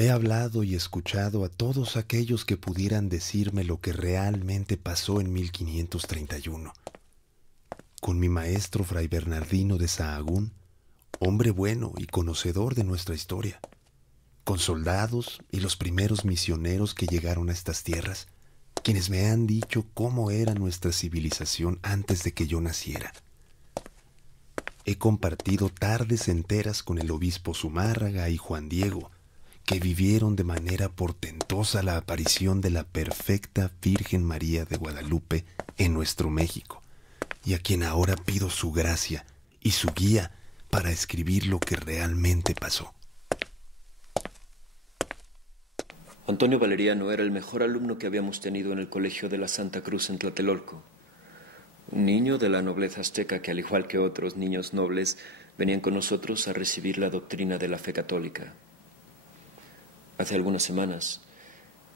He hablado y escuchado a todos aquellos que pudieran decirme lo que realmente pasó en 1531. Con mi maestro Fray Bernardino de Sahagún, hombre bueno y conocedor de nuestra historia, con soldados y los primeros misioneros que llegaron a estas tierras, quienes me han dicho cómo era nuestra civilización antes de que yo naciera. He compartido tardes enteras con el obispo Zumárraga y Juan Diego, que vivieron de manera portentosa la aparición de la perfecta Virgen María de Guadalupe en nuestro México, y a quien ahora pido su gracia y su guía para escribir lo que realmente pasó. Antonio Valeriano era el mejor alumno que habíamos tenido en el colegio de la Santa Cruz en Tlatelolco. Un niño de la nobleza azteca que, al igual que otros niños nobles, venían con nosotros a recibir la doctrina de la fe católica. Hace algunas semanas,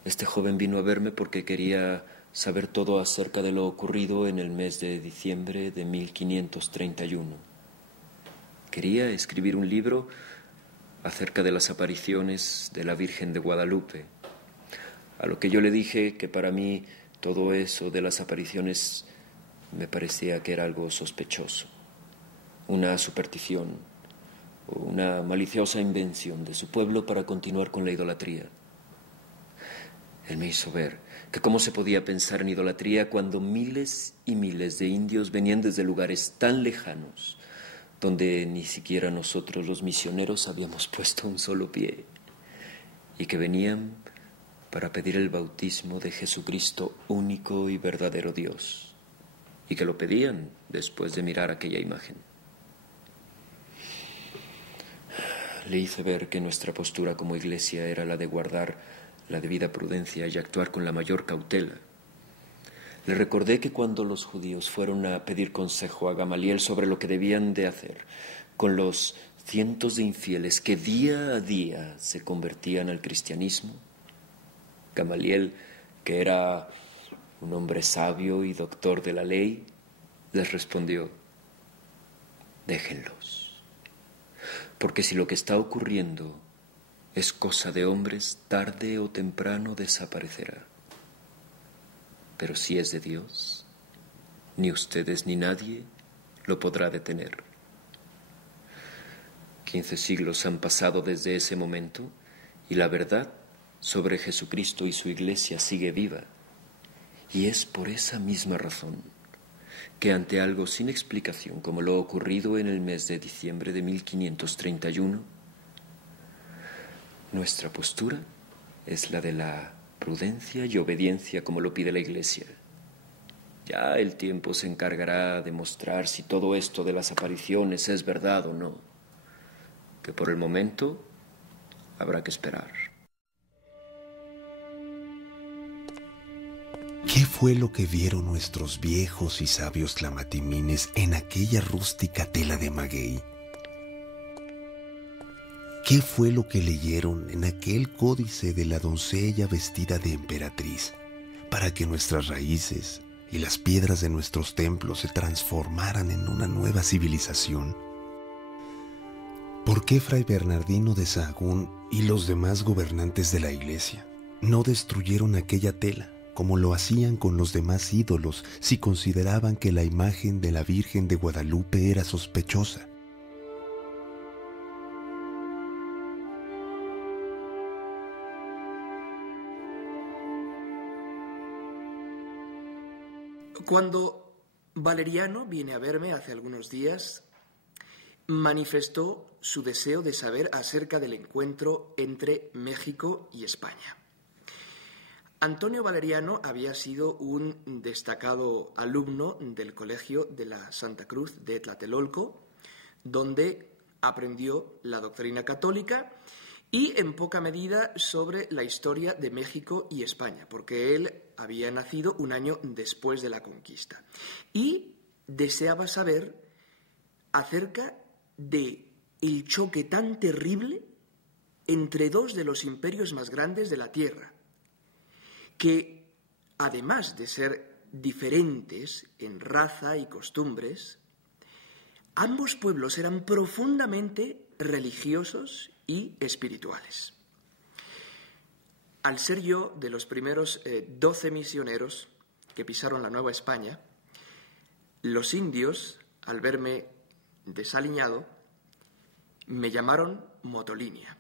este joven vino a verme porque quería saber todo acerca de lo ocurrido en el mes de diciembre de 1531. Quería escribir un libro acerca de las apariciones de la Virgen de Guadalupe, a lo que yo le dije que para mí todo eso de las apariciones me parecía que era algo sospechoso, una superstición o una maliciosa invención de su pueblo para continuar con la idolatría. Él me hizo ver que cómo se podía pensar en idolatría cuando miles y miles de indios venían desde lugares tan lejanos donde ni siquiera nosotros los misioneros habíamos puesto un solo pie, y que venían para pedir el bautismo de Jesucristo, único y verdadero Dios, y que lo pedían después de mirar aquella imagen. Le hice ver que nuestra postura como iglesia era la de guardar la debida prudencia y actuar con la mayor cautela. Le recordé que cuando los judíos fueron a pedir consejo a Gamaliel sobre lo que debían de hacer con los cientos de infieles que día a día se convertían al cristianismo, Gamaliel, que era un hombre sabio y doctor de la ley, les respondió: déjenlos. Porque si lo que está ocurriendo es cosa de hombres, tarde o temprano desaparecerá. Pero si es de Dios, ni ustedes ni nadie lo podrá detener. 15 siglos han pasado desde ese momento y la verdad sobre Jesucristo y su iglesia sigue viva. Y es por esa misma razón que ante algo sin explicación como lo ocurrido en el mes de diciembre de 1531, nuestra postura es la de la prudencia y obediencia como lo pide la Iglesia. Ya el tiempo se encargará de mostrar si todo esto de las apariciones es verdad o no, que por el momento habrá que esperar. ¿Qué fue lo que vieron nuestros viejos y sabios tlamatimines en aquella rústica tela de maguey? ¿Qué fue lo que leyeron en aquel códice de la doncella vestida de emperatriz para que nuestras raíces y las piedras de nuestros templos se transformaran en una nueva civilización? ¿Por qué Fray Bernardino de Sahagún y los demás gobernantes de la iglesia no destruyeron aquella tela como lo hacían con los demás ídolos si consideraban que la imagen de la Virgen de Guadalupe era sospechosa? Cuando Valeriano viene a verme hace algunos días, manifestó su deseo de saber acerca del encuentro entre México y España. Antonio Valeriano había sido un destacado alumno del Colegio de la Santa Cruz de Tlatelolco, donde aprendió la doctrina católica y en poca medida sobre la historia de México y España, porque él había nacido un año después de la conquista. Y deseaba saber acerca de el choque tan terrible entre dos de los imperios más grandes de la Tierra, que, además de ser diferentes en raza y costumbres, ambos pueblos eran profundamente religiosos y espirituales. Al ser yo de los primeros 12 misioneros que pisaron la Nueva España, los indios, al verme desaliñado, me llamaron Motolinia,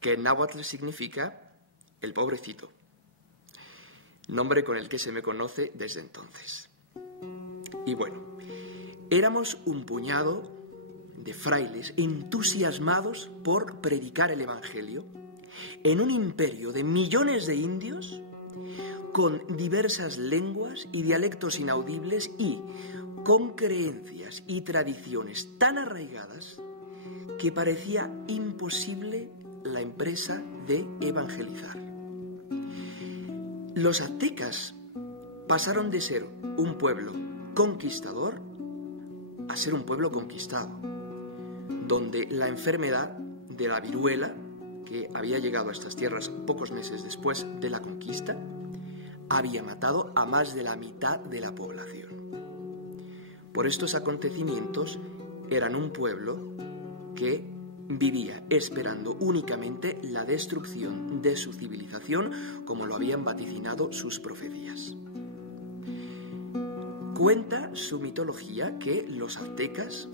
que en náhuatl significa el pobrecito, nombre con el que se me conoce desde entonces. Y bueno, éramos un puñado de frailes entusiasmados por predicar el Evangelio en un imperio de millones de indios con diversas lenguas y dialectos inaudibles y con creencias y tradiciones tan arraigadas que parecía imposible la empresa de evangelizar. Los aztecas pasaron de ser un pueblo conquistador a ser un pueblo conquistado, donde la enfermedad de la viruela, que había llegado a estas tierras pocos meses después de la conquista, había matado a más de la mitad de la población. Por estos acontecimientos eran un pueblo que vivía esperando únicamente la destrucción de su civilización, como lo habían vaticinado sus profecías. Cuenta su mitología que los aztecas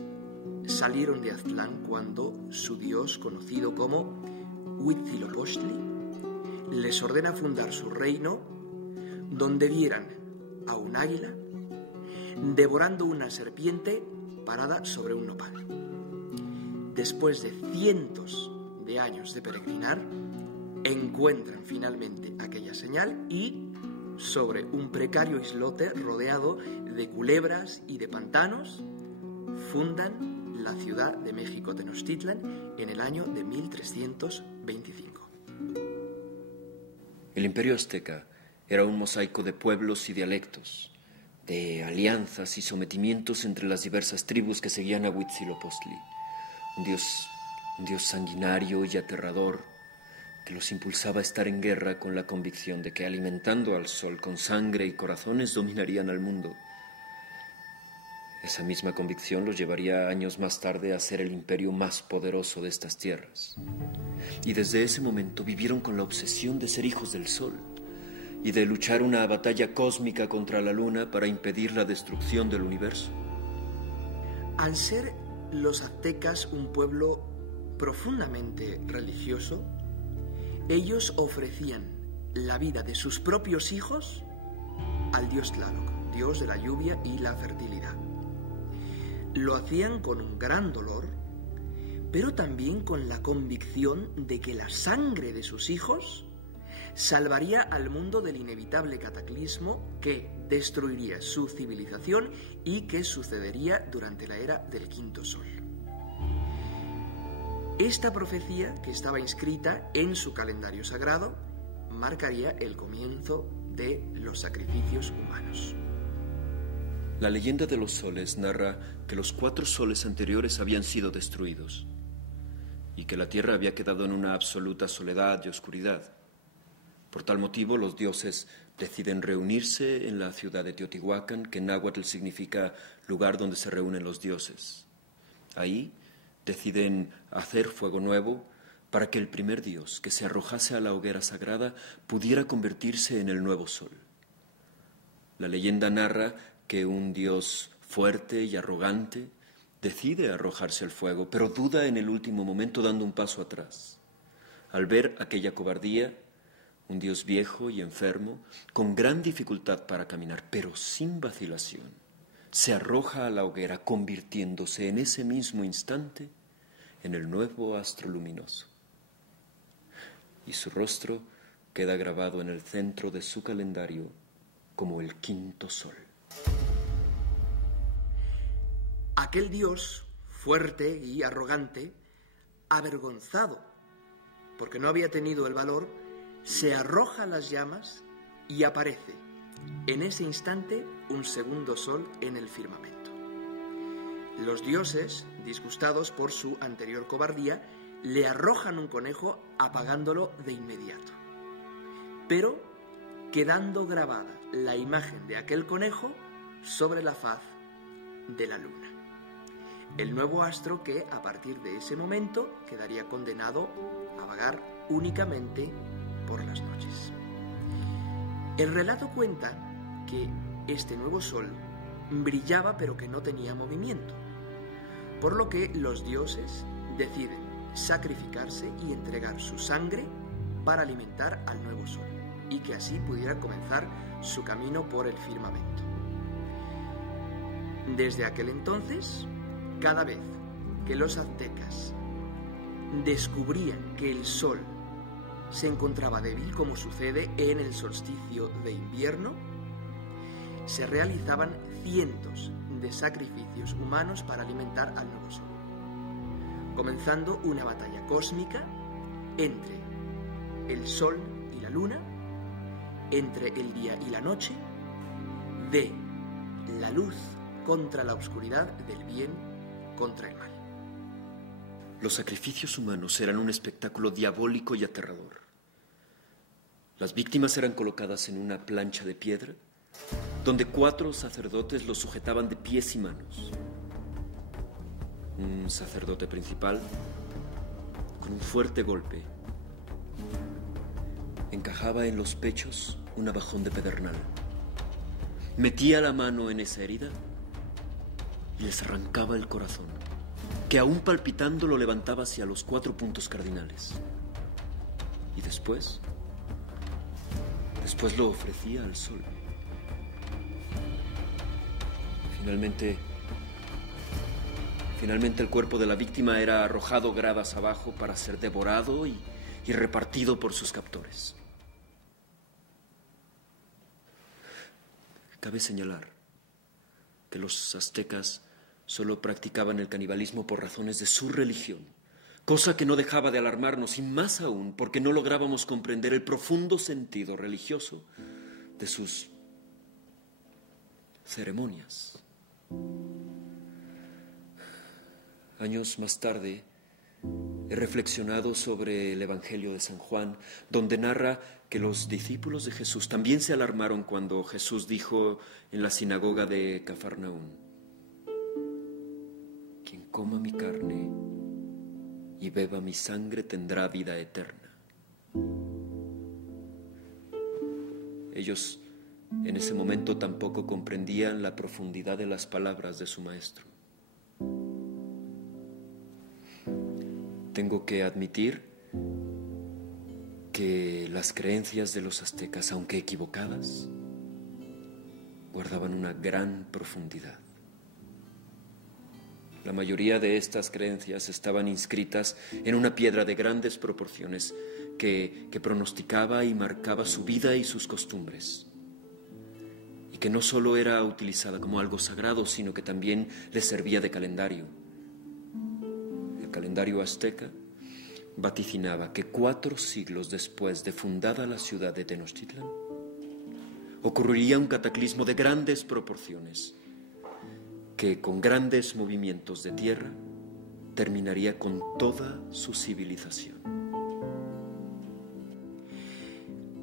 salieron de Aztlán cuando su dios, conocido como Huitzilopochtli, les ordena fundar su reino, donde vieran a un águila devorando una serpiente parada sobre un nopal. Después de cientos de años de peregrinar, encuentran finalmente aquella señal y, sobre un precario islote rodeado de culebras y de pantanos, fundan la ciudad de México Tenochtitlan en el año de 1325. El imperio azteca era un mosaico de pueblos y dialectos, de alianzas y sometimientos entre las diversas tribus que seguían a Huitzilopochtli, un dios sanguinario y aterrador que los impulsaba a estar en guerra con la convicción de que alimentando al sol con sangre y corazones dominarían al mundo. Esa misma convicción los llevaría años más tarde a ser el imperio más poderoso de estas tierras. Y desde ese momento vivieron con la obsesión de ser hijos del sol y de luchar una batalla cósmica contra la luna para impedir la destrucción del universo. Al ser los aztecas un pueblo profundamente religioso, ellos ofrecían la vida de sus propios hijos al dios Tlaloc, dios de la lluvia y la fertilidad. Lo hacían con un gran dolor, pero también con la convicción de que la sangre de sus hijos salvaría al mundo del inevitable cataclismo que destruiría su civilización y que sucedería durante la era del quinto sol. Esta profecía, que estaba inscrita en su calendario sagrado, marcaría el comienzo de los sacrificios humanos. La leyenda de los soles narra que los 4 soles anteriores habían sido destruidos y que la tierra había quedado en una absoluta soledad y oscuridad. Por tal motivo, los dioses deciden reunirse en la ciudad de Teotihuacán, que en náhuatl significa lugar donde se reúnen los dioses. Ahí deciden hacer fuego nuevo para que el primer dios que se arrojase a la hoguera sagrada pudiera convertirse en el nuevo sol. La leyenda narra que un dios fuerte y arrogante decide arrojarse al fuego, pero duda en el último momento dando un paso atrás. Al ver aquella cobardía, un dios viejo y enfermo, con gran dificultad para caminar, pero sin vacilación, se arroja a la hoguera, convirtiéndose en ese mismo instante en el nuevo astro luminoso. Y su rostro queda grabado en el centro de su calendario como el quinto sol. Aquel dios, fuerte y arrogante, avergonzado, porque no había tenido el valor, se arroja a las llamas y aparece en ese instante un segundo sol en el firmamento. Los dioses, disgustados por su anterior cobardía, le arrojan un conejo apagándolo de inmediato, pero quedando grabada la imagen de aquel conejo sobre la faz de la luna. El nuevo astro que, a partir de ese momento, quedaría condenado a vagar únicamente por las noches. El relato cuenta que este nuevo sol brillaba pero que no tenía movimiento, por lo que los dioses deciden sacrificarse y entregar su sangre para alimentar al nuevo sol y que así pudiera comenzar su camino por el firmamento. Desde aquel entonces, cada vez que los aztecas descubrían que el sol se encontraba débil, como sucede en el solsticio de invierno, se realizaban cientos de sacrificios humanos para alimentar al nuevo sol, comenzando una batalla cósmica entre el sol y la luna, entre el día y la noche, de la luz contra la oscuridad, del bien contra el mal. Los sacrificios humanos eran un espectáculo diabólico y aterrador. Las víctimas eran colocadas en una plancha de piedra, donde 4 sacerdotes los sujetaban de pies y manos. Un sacerdote principal, con un fuerte golpe, encajaba en los pechos un navajón de pedernal. Metía la mano en esa herida y les arrancaba el corazón, que aún palpitando lo levantaba hacia los 4 puntos cardinales. Y después lo ofrecía al sol. Finalmente el cuerpo de la víctima era arrojado gradas abajo para ser devorado y repartido por sus captores. Cabe señalar que los aztecas solo practicaban el canibalismo por razones de su religión, cosa que no dejaba de alarmarnos, y más aún porque no lográbamos comprender el profundo sentido religioso de sus ceremonias. Años más tarde, he reflexionado sobre el Evangelio de San Juan, donde narra que los discípulos de Jesús también se alarmaron cuando Jesús dijo en la sinagoga de Cafarnaúm: quien coma mi carne y beba mi sangre tendrá vida eterna. Ellos en ese momento tampoco comprendían la profundidad de las palabras de su maestro. Tengo que admitir que las creencias de los aztecas, aunque equivocadas, guardaban una gran profundidad. La mayoría de estas creencias estaban inscritas en una piedra de grandes proporciones que pronosticaba y marcaba su vida y sus costumbres, y que no solo era utilizada como algo sagrado, sino que también les servía de calendario. El calendario azteca vaticinaba que 4 siglos después de fundada la ciudad de Tenochtitlan, ocurriría un cataclismo de grandes proporciones que, con grandes movimientos de tierra, terminaría con toda su civilización.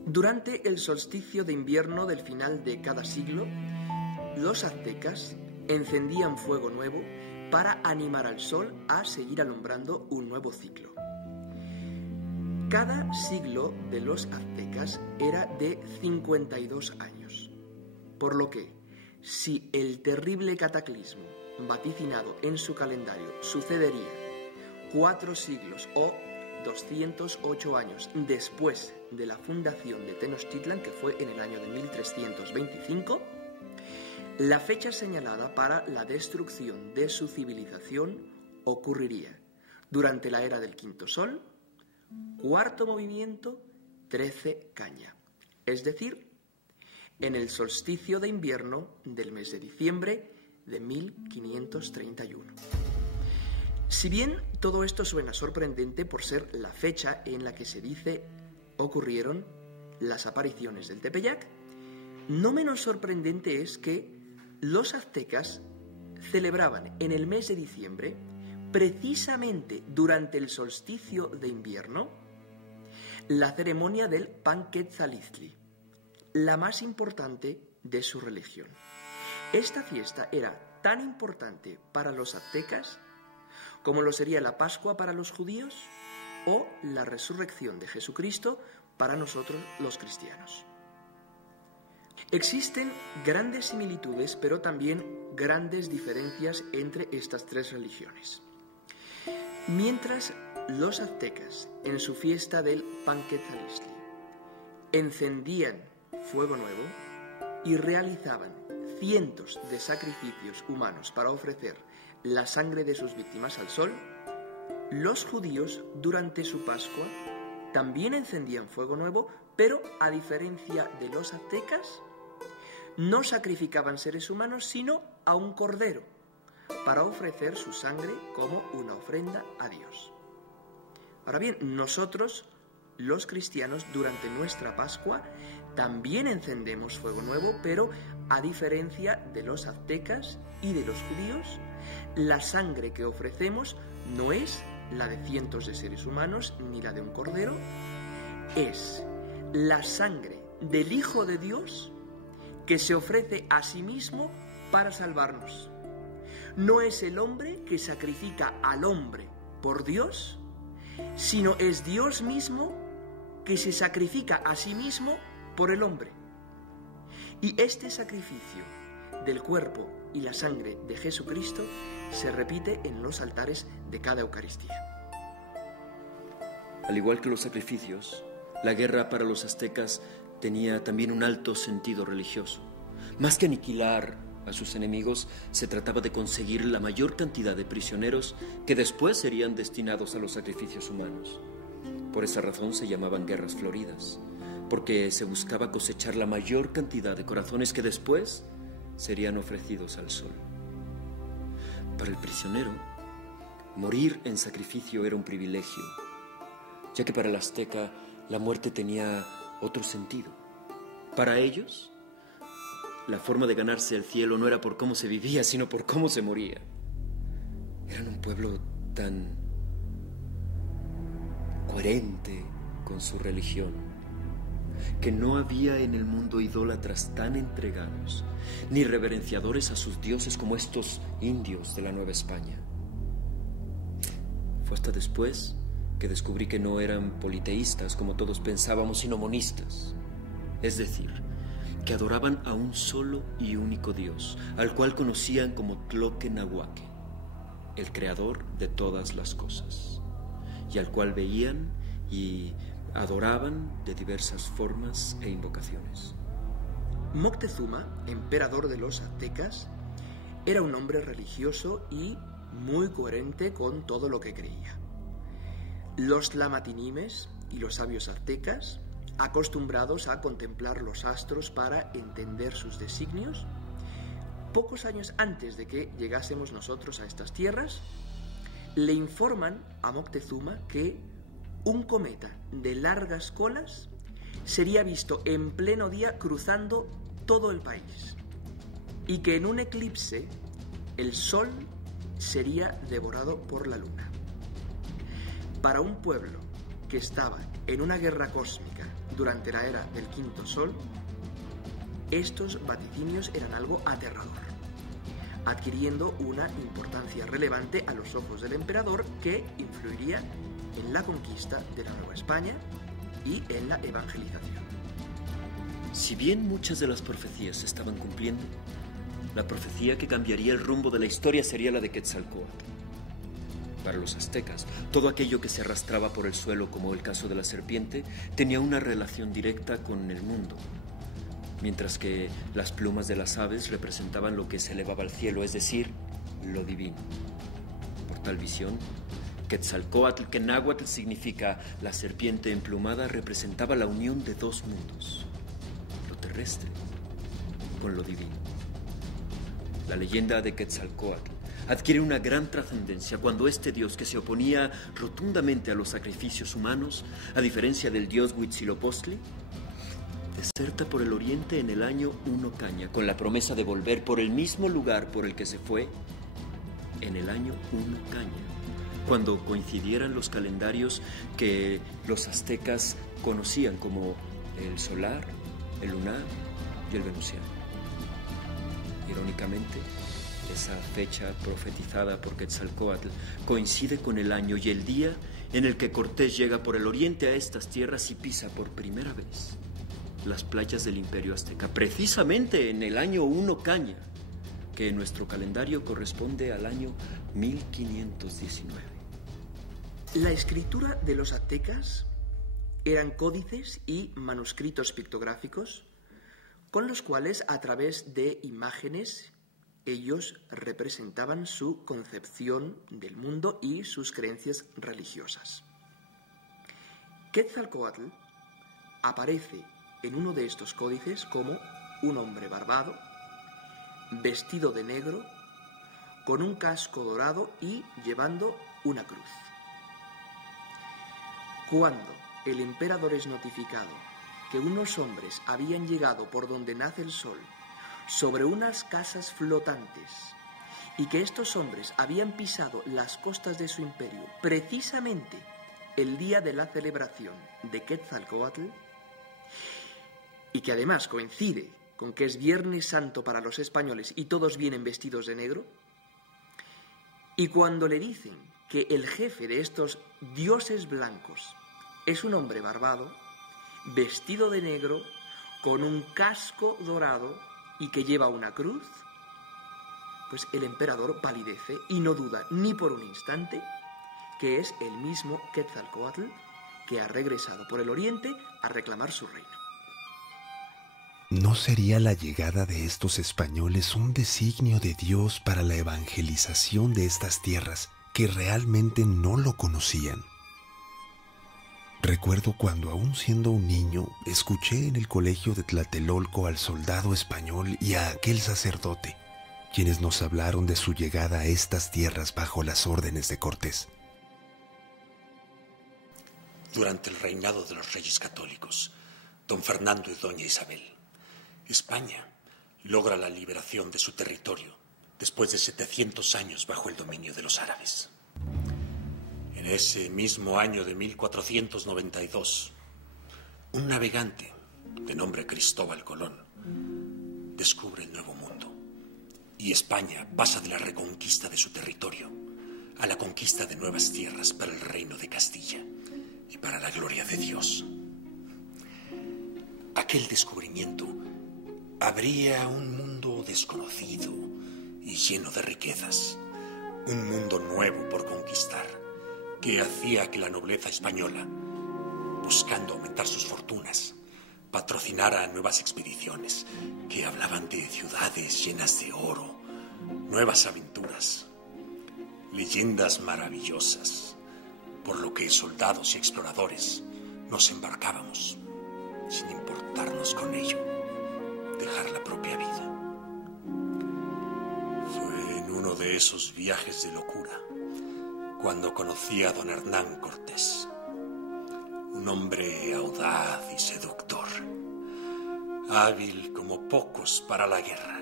Durante el solsticio de invierno del final de cada siglo, los aztecas encendían fuego nuevo para animar al sol a seguir alumbrando un nuevo ciclo. Cada siglo de los aztecas era de 52 años, por lo que, si el terrible cataclismo vaticinado en su calendario sucedería 4 siglos o 208 años después de la fundación de Tenochtitlan, que fue en el año de 1325, la fecha señalada para la destrucción de su civilización ocurriría durante la era del quinto sol, cuarto movimiento, 13 caña, es decir, en el solsticio de invierno del mes de diciembre de 1531. Si bien todo esto suena sorprendente por ser la fecha en la que se dice ocurrieron las apariciones del Tepeyac, no menos sorprendente es que los aztecas celebraban en el mes de diciembre, precisamente durante el solsticio de invierno, la ceremonia del Panquetzaliztli, la más importante de su religión. Esta fiesta era tan importante para los aztecas como lo sería la Pascua para los judíos o la resurrección de Jesucristo para nosotros los cristianos. Existen grandes similitudes, pero también grandes diferencias entre estas tres religiones. Mientras los aztecas, en su fiesta del Panquetzalistli, encendían fuego nuevo y realizaban cientos de sacrificios humanos para ofrecer la sangre de sus víctimas al sol, los judíos durante su Pascua también encendían fuego nuevo, pero a diferencia de los aztecas, no sacrificaban seres humanos sino a un cordero para ofrecer su sangre como una ofrenda a Dios. Ahora bien, nosotros, los cristianos, durante nuestra Pascua también encendemos fuego nuevo, pero a diferencia de los aztecas y de los judíos, la sangre que ofrecemos no es la de cientos de seres humanos ni la de un cordero, es la sangre del Hijo de Dios que se ofrece a sí mismo para salvarnos. No es el hombre que sacrifica al hombre por Dios, sino es Dios mismo que se sacrifica a sí mismo por el hombre. Y este sacrificio del cuerpo y la sangre de Jesucristo se repite en los altares de cada Eucaristía. Al igual que los sacrificios, la guerra para los aztecas tenía también un alto sentido religioso. Más que aniquilar a sus enemigos, se trataba de conseguir la mayor cantidad de prisioneros que después serían destinados a los sacrificios humanos. Por esa razón se llamaban guerras floridas, porque se buscaba cosechar la mayor cantidad de corazones que después serían ofrecidos al sol. Para el prisionero, morir en sacrificio era un privilegio, ya que para el azteca la muerte tenía otro sentido. Para ellos, la forma de ganarse el cielo no era por cómo se vivía, sino por cómo se moría. Eran un pueblo tan coherente con su religión, que no había en el mundo idólatras tan entregados, ni reverenciadores a sus dioses como estos indios de la Nueva España. Fue hasta después que descubrí que no eran politeístas como todos pensábamos, sino monistas, es decir, que adoraban a un solo y único Dios, al cual conocían como Tloquenahuaque, el creador de todas las cosas, y al cual veían y adoraban de diversas formas e invocaciones. Moctezuma, emperador de los aztecas, era un hombre religioso y muy coherente con todo lo que creía. Los tlamatinimes y los sabios aztecas, acostumbrados a contemplar los astros para entender sus designios, pocos años antes de que llegásemos nosotros a estas tierras, le informan a Moctezuma que un cometa de largas colas sería visto en pleno día cruzando todo el país y que en un eclipse el sol sería devorado por la luna. Para un pueblo que estaba en una guerra cósmica durante la era del quinto sol, estos vaticinios eran algo aterrador, adquiriendo una importancia relevante a los ojos del emperador que influiría en la conquista de la Nueva España y en la evangelización. Si bien muchas de las profecías se estaban cumpliendo, la profecía que cambiaría el rumbo de la historia sería la de Quetzalcóatl. Para los aztecas, todo aquello que se arrastraba por el suelo, como el caso de la serpiente, tenía una relación directa con el mundo, mientras que las plumas de las aves representaban lo que se elevaba al cielo, es decir, lo divino. Por tal visión, Quetzalcóatl, que en náhuatl significa la serpiente emplumada, representaba la unión de dos mundos, lo terrestre con lo divino. La leyenda de Quetzalcóatl adquiere una gran trascendencia cuando este dios, que se oponía rotundamente a los sacrificios humanos, a diferencia del dios Huitzilopochtli, deserta por el oriente en el año 1 Caña, con la promesa de volver por el mismo lugar por el que se fue en el año 1 Caña, cuando coincidieran los calendarios que los aztecas conocían como el solar, el lunar y el venusiano. Irónicamente, Esa fecha profetizada por Quetzalcóatl coincide con el año y el día en el que Cortés llega por el oriente a estas tierras y pisa por primera vez las playas del Imperio Azteca, precisamente en el año 1 Caña, que en nuestro calendario corresponde al año 1519. La escritura de los aztecas eran códices y manuscritos pictográficos con los cuales, a través de imágenes, ellos representaban su concepción del mundo y sus creencias religiosas. Quetzalcóatl aparece en uno de estos códices como un hombre barbado, vestido de negro, con un casco dorado y llevando una cruz. Cuando el emperador es notificado que unos hombres habían llegado por donde nace el sol sobre unas casas flotantes y que estos hombres habían pisado las costas de su imperio precisamente el día de la celebración de Quetzalcóatl, y que además coincide con que es Viernes Santo para los españoles y todos vienen vestidos de negro, y cuando le dicen que el jefe de estos dioses blancos es un hombre barbado, vestido de negro, con un casco dorado y que lleva una cruz, pues el emperador palidece y no duda ni por un instante que es el mismo Quetzalcóatl que ha regresado por el oriente a reclamar su reino. ¿No sería la llegada de estos españoles un designio de Dios para la evangelización de estas tierras que realmente no lo conocían? Recuerdo cuando, aún siendo un niño, escuché en el colegio de Tlatelolco al soldado español y a aquel sacerdote, quienes nos hablaron de su llegada a estas tierras bajo las órdenes de Cortés. Durante el reinado de los reyes católicos, don Fernando y doña Isabel, España logra la liberación de su territorio después de 700 años bajo el dominio de los árabes. En ese mismo año de 1492, un navegante de nombre Cristóbal Colón descubre el Nuevo Mundo y España pasa de la reconquista de su territorio a la conquista de nuevas tierras para el reino de Castilla y para la gloria de Dios. Aquel descubrimiento abría un mundo desconocido y lleno de riquezas, un mundo nuevo por conquistar, que hacía que la nobleza española, buscando aumentar sus fortunas, patrocinara nuevas expediciones que hablaban de ciudades llenas de oro, nuevas aventuras, leyendas maravillosas, por lo que soldados y exploradores nos embarcábamos, sin importarnos con ello dejar la propia vida. Fue en uno de esos viajes de locura cuando conocí a don Hernán Cortés, un hombre audaz y seductor, hábil como pocos para la guerra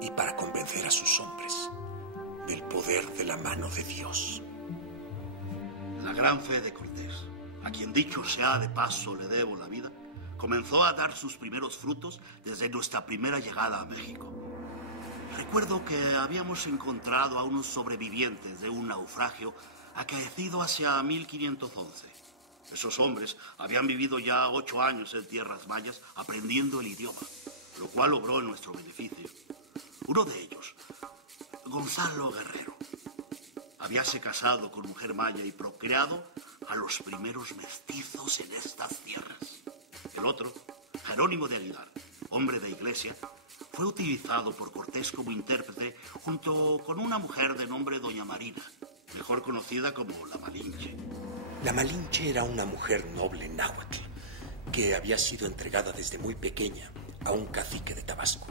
y para convencer a sus hombres del poder de la mano de Dios. La gran fe de Cortés, a quien dicho sea de paso le debo la vida, comenzó a dar sus primeros frutos desde nuestra primera llegada a México. Recuerdo que habíamos encontrado a unos sobrevivientes de un naufragio acaecido hacia 1511. Esos hombres habían vivido ya 8 años en tierras mayas aprendiendo el idioma, lo cual obró en nuestro beneficio. Uno de ellos, Gonzalo Guerrero, habíase casado con mujer maya y procreado a los primeros mestizos en estas tierras. El otro, Jerónimo de Aguilar, hombre de iglesia, fue utilizado por Cortés como intérprete junto con una mujer de nombre Doña Marina, mejor conocida como la Malinche. La Malinche era una mujer noble náhuatl que había sido entregada desde muy pequeña a un cacique de Tabasco,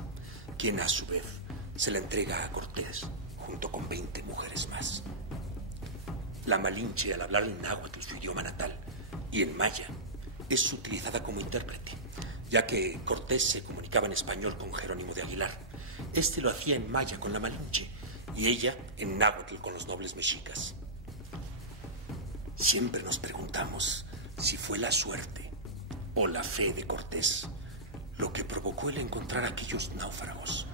quien a su vez se la entrega a Cortés junto con 20 mujeres más. La Malinche, al hablar en náhuatl, su idioma natal, y en maya, es utilizada como intérprete, ya que Cortés se comunicaba en español con Jerónimo de Aguilar. Este lo hacía en maya con la Malinche y ella en náhuatl con los nobles mexicas. Siempre nos preguntamos si fue la suerte o la fe de Cortés lo que provocó el encontrar a aquellos náufragos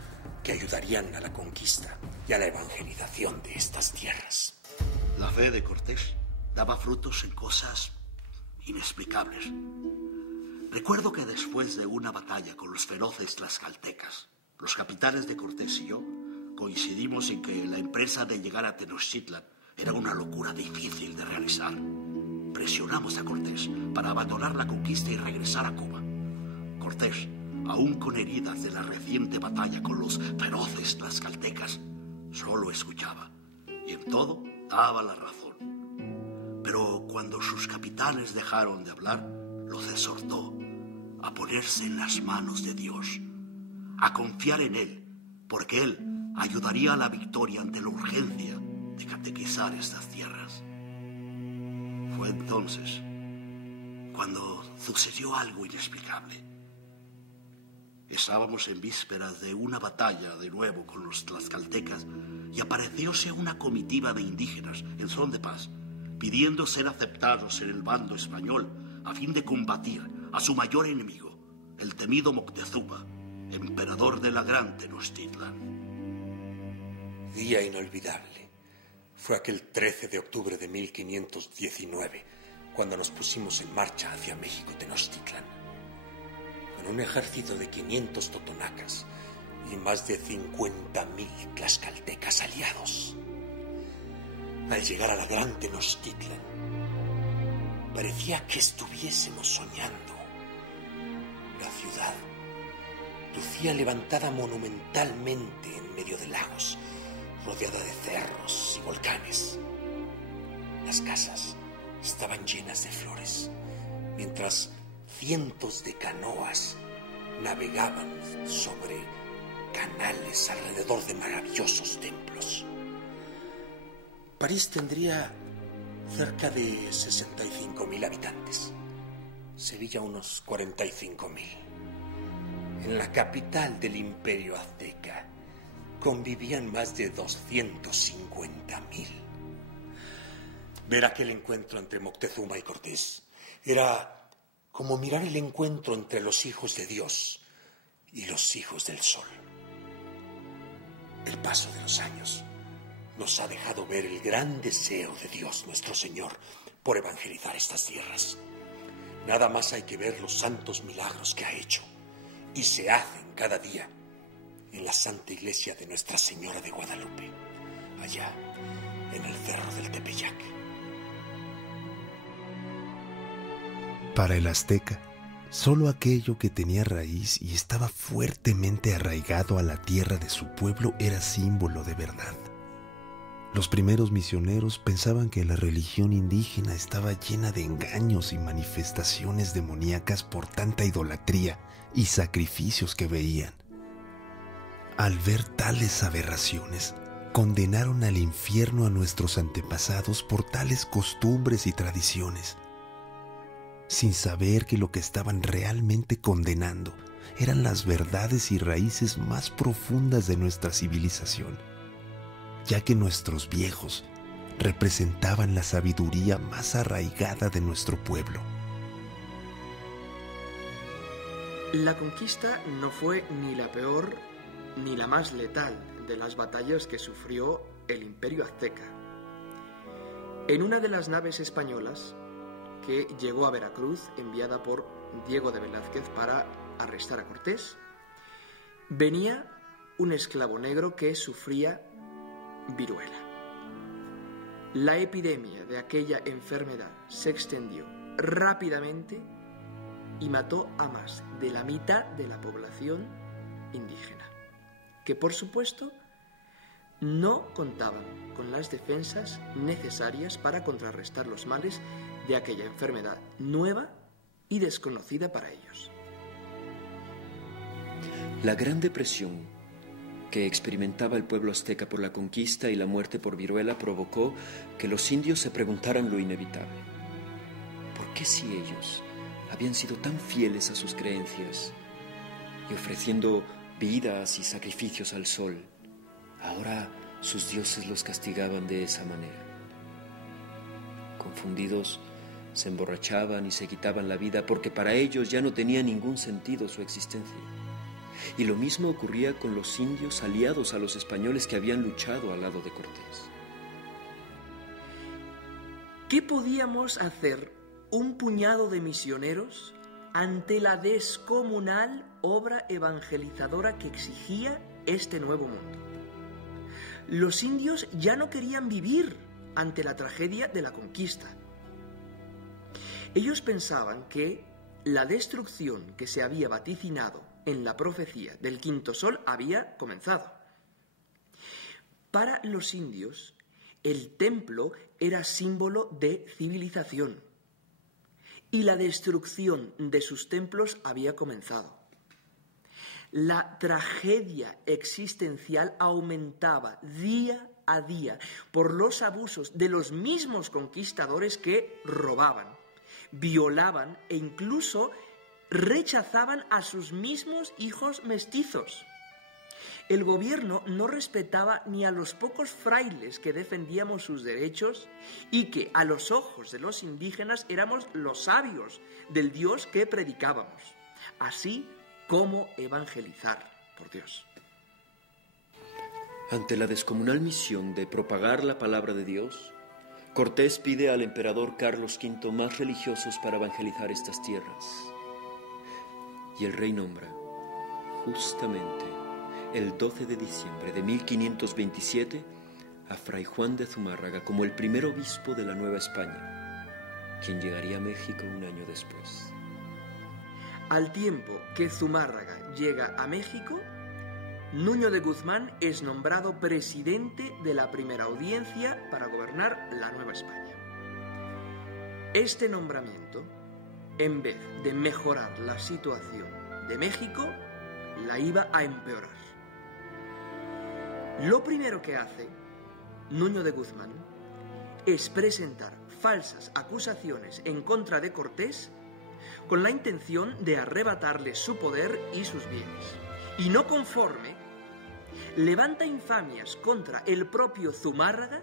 que ayudarían a la conquista y a la evangelización de estas tierras. La fe de Cortés daba frutos en cosas inexplicables. Recuerdo que después de una batalla con los feroces tlaxcaltecas, los capitanes de Cortés y yo coincidimos en que la empresa de llegar a Tenochtitlan era una locura difícil de realizar. Presionamos a Cortés para abandonar la conquista y regresar a Cuba. Cortés, aún con heridas de la reciente batalla con los feroces tlaxcaltecas, solo escuchaba y en todo daba la razón. Pero cuando sus capitanes dejaron de hablar, los exhortó a ponerse en las manos de Dios, a confiar en Él, porque Él ayudaría a la victoria ante la urgencia de catequizar estas tierras. Fue entonces cuando sucedió algo inexplicable. Estábamos en vísperas de una batalla de nuevo con los tlaxcaltecas y aparecióse una comitiva de indígenas en son de paz, pidiendo ser aceptados en el bando español a fin de combatir a su mayor enemigo, el temido Moctezuma, emperador de la gran Tenochtitlan. Día inolvidable. Fue aquel 13 de octubre de 1519, cuando nos pusimos en marcha hacia México Tenochtitlan, con un ejército de 500 totonacas y más de 50,000 tlaxcaltecas aliados. Al llegar a la gran Tenochtitlan, parecía que estuviésemos soñando. La ciudad lucía levantada monumentalmente en medio de lagos, rodeada de cerros y volcanes. Las casas estaban llenas de flores, mientras cientos de canoas navegaban sobre canales alrededor de maravillosos templos. París tendría cerca de 65,000 habitantes. Sevilla unos 45,000. En la capital del Imperio Azteca convivían más de 250,000. Ver aquel encuentro entre Moctezuma y Cortés era como mirar el encuentro entre los hijos de Dios y los hijos del sol. El paso de los años nos ha dejado ver el gran deseo de Dios nuestro Señor por evangelizar estas tierras. Nada más hay que ver los santos milagros que ha hecho y se hacen cada día en la Santa Iglesia de Nuestra Señora de Guadalupe, allá en el Cerro del Tepeyac. Para el azteca, solo aquello que tenía raíz y estaba fuertemente arraigado a la tierra de su pueblo era símbolo de verdad. Los primeros misioneros pensaban que la religión indígena estaba llena de engaños y manifestaciones demoníacas por tanta idolatría y sacrificios que veían. Al ver tales aberraciones, condenaron al infierno a nuestros antepasados por tales costumbres y tradiciones, sin saber que lo que estaban realmente condenando eran las verdades y raíces más profundas de nuestra civilización, ya que nuestros viejos representaban la sabiduría más arraigada de nuestro pueblo. La conquista no fue ni la peor ni la más letal de las batallas que sufrió el Imperio Azteca. En una de las naves españolas que llegó a Veracruz, enviada por Diego de Velázquez para arrestar a Cortés, venía un esclavo negro que sufría viruela. La epidemia de aquella enfermedad se extendió rápidamente y mató a más de la mitad de la población indígena, que por supuesto no contaban con las defensas necesarias para contrarrestar los males de aquella enfermedad nueva y desconocida para ellos. La Gran Depresión que experimentaba el pueblo azteca por la conquista y la muerte por viruela provocó que los indios se preguntaran lo inevitable. ¿Por qué si ellos habían sido tan fieles a sus creencias y ofreciendo vidas y sacrificios al sol, ahora sus dioses los castigaban de esa manera? Confundidos, se emborrachaban y se quitaban la vida porque para ellos ya no tenía ningún sentido su existencia. Y lo mismo ocurría con los indios aliados a los españoles que habían luchado al lado de Cortés. ¿Qué podíamos hacer un puñado de misioneros ante la descomunal obra evangelizadora que exigía este nuevo mundo? Los indios ya no querían vivir ante la tragedia de la conquista. Ellos pensaban que la destrucción que se había vaticinado en la profecía del quinto sol había comenzado. Para los indios, el templo era símbolo de civilización y la destrucción de sus templos había comenzado. La tragedia existencial aumentaba día a día por los abusos de los mismos conquistadores que robaban, violaban e incluso rechazaban a sus mismos hijos mestizos. El gobierno no respetaba ni a los pocos frailes que defendíamos sus derechos y que a los ojos de los indígenas éramos los sabios del Dios que predicábamos. Así como evangelizar, por Dios. Ante la descomunal misión de propagar la palabra de Dios, Cortés pide al emperador Carlos V más religiosos para evangelizar estas tierras. Y el rey nombra, justamente el 12 de diciembre de 1527, a Fray Juan de Zumárraga como el primer obispo de la Nueva España, quien llegaría a México un año después. Al tiempo que Zumárraga llega a México, Nuño de Guzmán es nombrado presidente de la primera audiencia para gobernar la Nueva España. Este nombramiento, en vez de mejorar la situación de México, la iba a empeorar. Lo primero que hace Nuño de Guzmán es presentar falsas acusaciones en contra de Cortés con la intención de arrebatarle su poder y sus bienes. Y no conforme, levanta infamias contra el propio Zumárraga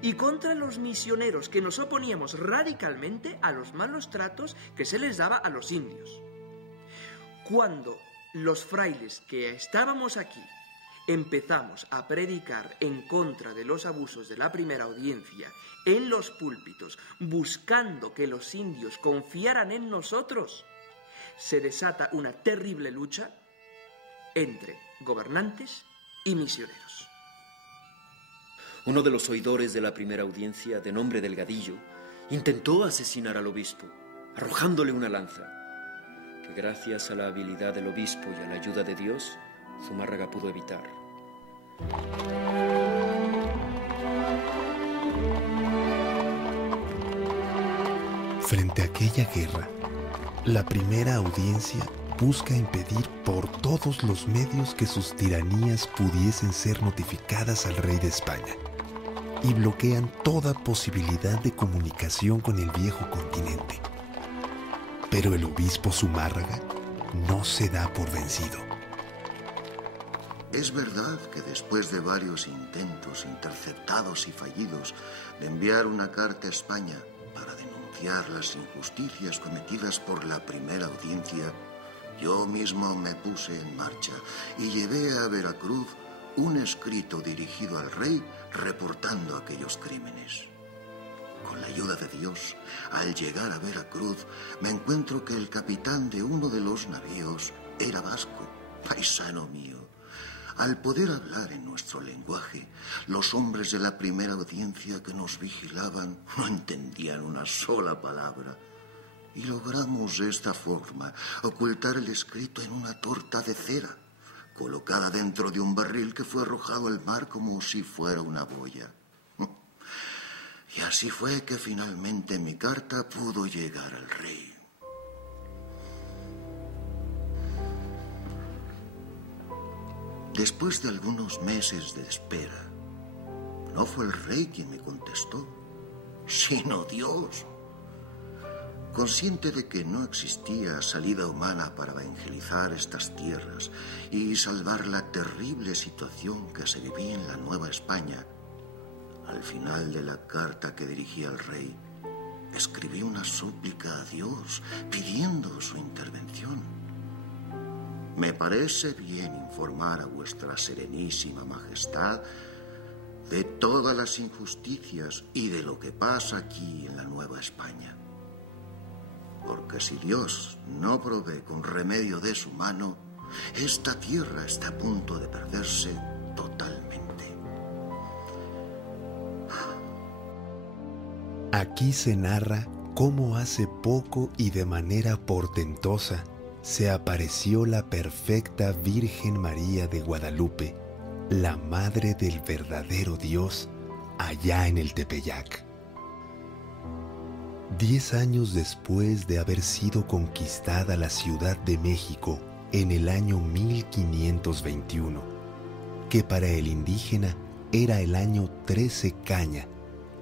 y contra los misioneros que nos oponíamos radicalmente a los malos tratos que se les daba a los indios. Cuando los frailes que estábamos aquí empezamos a predicar en contra de los abusos de la primera audiencia en los púlpitos, buscando que los indios confiaran en nosotros, se desata una terrible lucha entre gobernantes y misioneros. Uno de los oidores de la primera audiencia, de nombre Delgadillo, intentó asesinar al obispo, arrojándole una lanza, que gracias a la habilidad del obispo y a la ayuda de Dios, Zumárraga pudo evitar. Frente a aquella guerra, la primera audiencia busca impedir por todos los medios que sus tiranías pudiesen ser notificadas al rey de España y bloquean toda posibilidad de comunicación con el viejo continente. Pero el obispo Zumárraga no se da por vencido. Es verdad que después de varios intentos interceptados y fallidos de enviar una carta a España para denunciar las injusticias cometidas por la primera audiencia, yo mismo me puse en marcha y llevé a Veracruz un escrito dirigido al rey reportando aquellos crímenes. Con la ayuda de Dios, al llegar a Veracruz, me encuentro que el capitán de uno de los navíos era vasco, paisano mío. Al poder hablar en nuestro lenguaje, los hombres de la primera audiencia que nos vigilaban no entendían una sola palabra. Y logramos de esta forma ocultar el escrito en una torta de cera, colocada dentro de un barril que fue arrojado al mar como si fuera una boya. Y así fue que finalmente mi carta pudo llegar al rey. Después de algunos meses de espera, no fue el rey quien me contestó, sino Dios. Consciente de que no existía salida humana para evangelizar estas tierras y salvar la terrible situación que se vivía en la Nueva España, al final de la carta que dirigí al rey, escribí una súplica a Dios pidiendo su intervención. Me parece bien informar a vuestra serenísima majestad de todas las injusticias y de lo que pasa aquí en la Nueva España. Porque si Dios no provee con remedio de su mano, esta tierra está a punto de perderse totalmente. Aquí se narra cómo hace poco y de manera portentosa se apareció la perfecta Virgen María de Guadalupe, la Madre del verdadero Dios, allá en el Tepeyac. 10 años después de haber sido conquistada la Ciudad de México en el año 1521, que para el indígena era el año 13 Caña,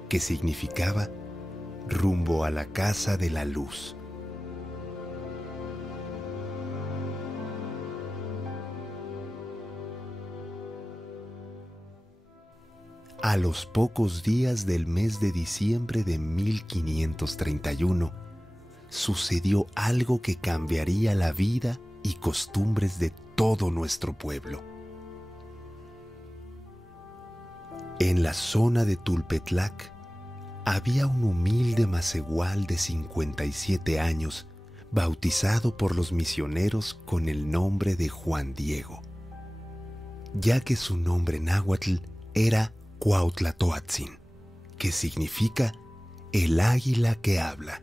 que significaba rumbo a la casa de la luz. A los pocos días del mes de diciembre de 1531, sucedió algo que cambiaría la vida y costumbres de todo nuestro pueblo. En la zona de Tulpetlac había un humilde macehual de 57 años, bautizado por los misioneros con el nombre de Juan Diego, ya que su nombre náhuatl era Cuautlatoatzin, que significa el águila que habla.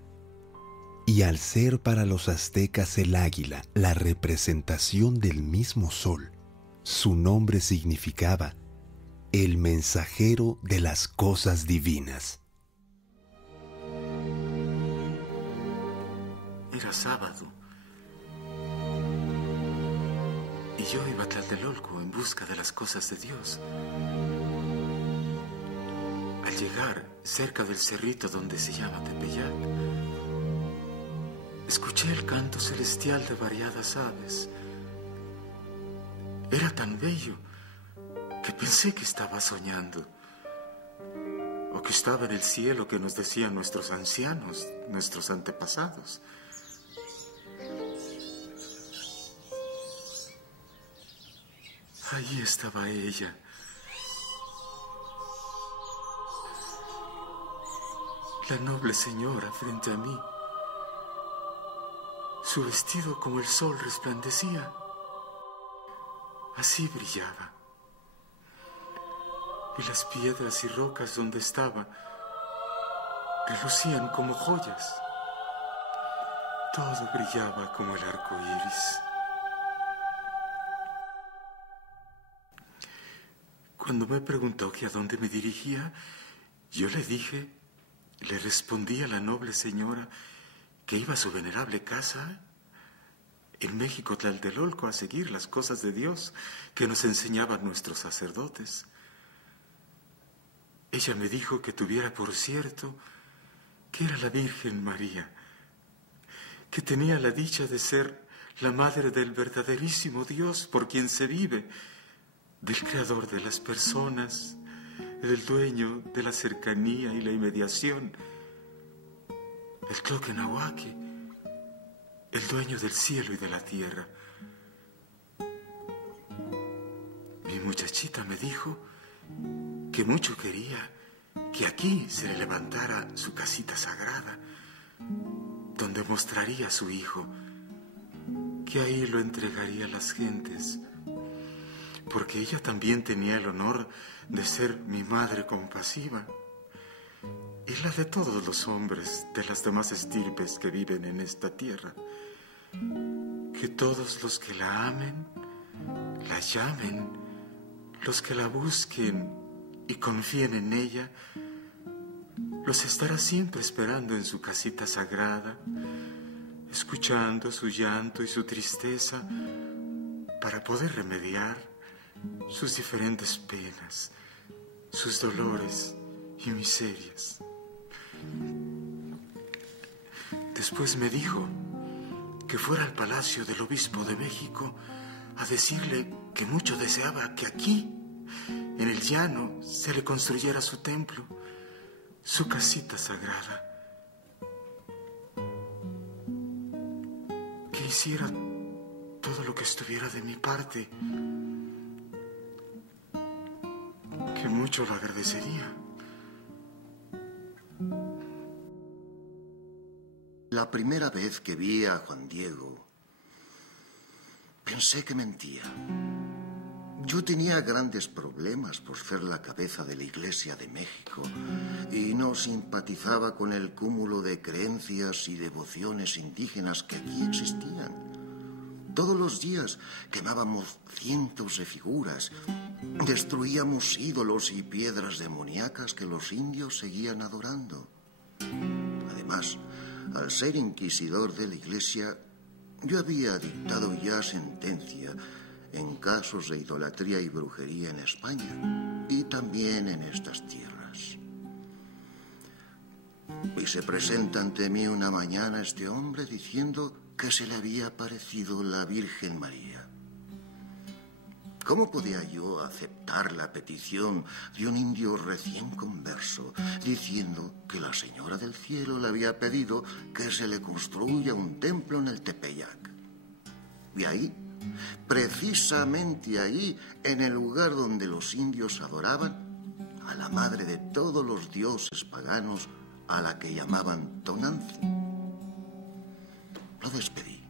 Y al ser para los aztecas el águila la representación del mismo sol, su nombre significaba el mensajero de las cosas divinas. Era sábado y yo iba a Tlatelolco en busca de las cosas de Dios. Al llegar cerca del cerrito donde se llama Tepeyac, escuché el canto celestial de variadas aves. Era tan bello que pensé que estaba soñando, o que estaba en el cielo que nos decían nuestros ancianos, nuestros antepasados. Allí estaba ella, la noble señora frente a mí. Su vestido como el sol resplandecía. Así brillaba. Y las piedras y rocas donde estaba relucían como joyas. Todo brillaba como el arco iris. Cuando me preguntó que a dónde me dirigía, yo le respondí a la noble señora que iba a su venerable casa en México, Tlatelolco, a seguir las cosas de Dios que nos enseñaban nuestros sacerdotes. Ella me dijo que tuviera por cierto que era la Virgen María, que tenía la dicha de ser la madre del verdaderísimo Dios por quien se vive, del creador de las personas, del dueño de la cercanía y la inmediación, el Tloquenahuaque, el dueño del cielo y de la tierra. Mi muchachita me dijo que mucho quería que aquí se le levantara su casita sagrada, donde mostraría a su hijo, que ahí lo entregaría a las gentes, porque ella también tenía el honor de ser mi madre compasiva y la de todos los hombres de las demás estirpes que viven en esta tierra. Que todos los que la amen, la llamen, los que la busquen y confíen en ella, los estará siempre esperando en su casita sagrada, escuchando su llanto y su tristeza para poder remediar sus diferentes penas, sus dolores y miserias. Después me dijo que fuera al palacio del obispo de México a decirle que mucho deseaba que aquí, en el llano, se le construyera su templo, su casita sagrada. Que hiciera todo lo que estuviera de mi parte, que mucho lo agradecería. La primera vez que vi a Juan Diego, pensé que mentía. Yo tenía grandes problemas por ser la cabeza de la Iglesia de México y no simpatizaba con el cúmulo de creencias y devociones indígenas que aquí existían. Todos los días quemábamos cientos de figuras, destruíamos ídolos y piedras demoníacas que los indios seguían adorando. Además, al ser inquisidor de la Iglesia, yo había dictado ya sentencia en casos de idolatría y brujería en España y también en estas tierras. Y se presenta ante mí una mañana este hombre diciendo que se le había aparecido la Virgen María. ¿Cómo podía yo aceptar la petición de un indio recién converso diciendo que la Señora del Cielo le había pedido que se le construya un templo en el Tepeyac? Y ahí, precisamente ahí, en el lugar donde los indios adoraban a la madre de todos los dioses paganos, a la que llamaban Tonanzi. Lo despedí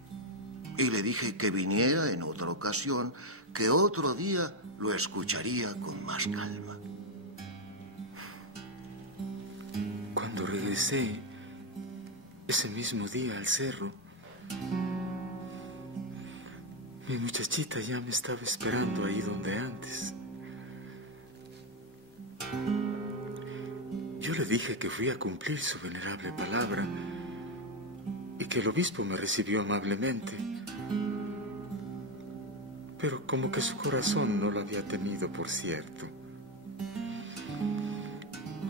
y le dije que viniera en otra ocasión, que otro día lo escucharía con más calma. Cuando regresé ese mismo día al cerro, mi muchachita ya me estaba esperando ahí donde antes. Yo le dije que fui a cumplir su venerable palabra y que el obispo me recibió amablemente, pero como que su corazón no lo había tenido por cierto.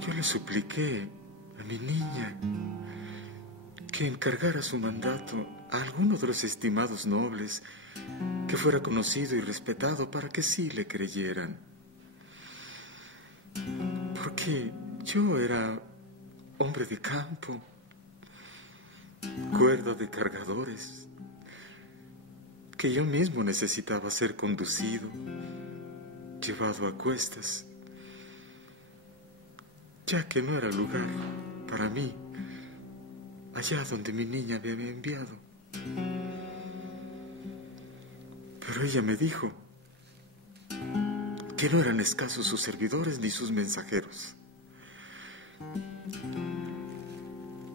Yo le supliqué a mi niña que encargara su mandato a alguno de los estimados nobles, que fuera conocido y respetado para que sí le creyeran. Porque yo era hombre de campo, cuerda de cargadores, que yo mismo necesitaba ser conducido, llevado a cuestas, ya que no era lugar para mí allá donde mi niña me había enviado. Pero ella me dijo que no eran escasos sus servidores ni sus mensajeros,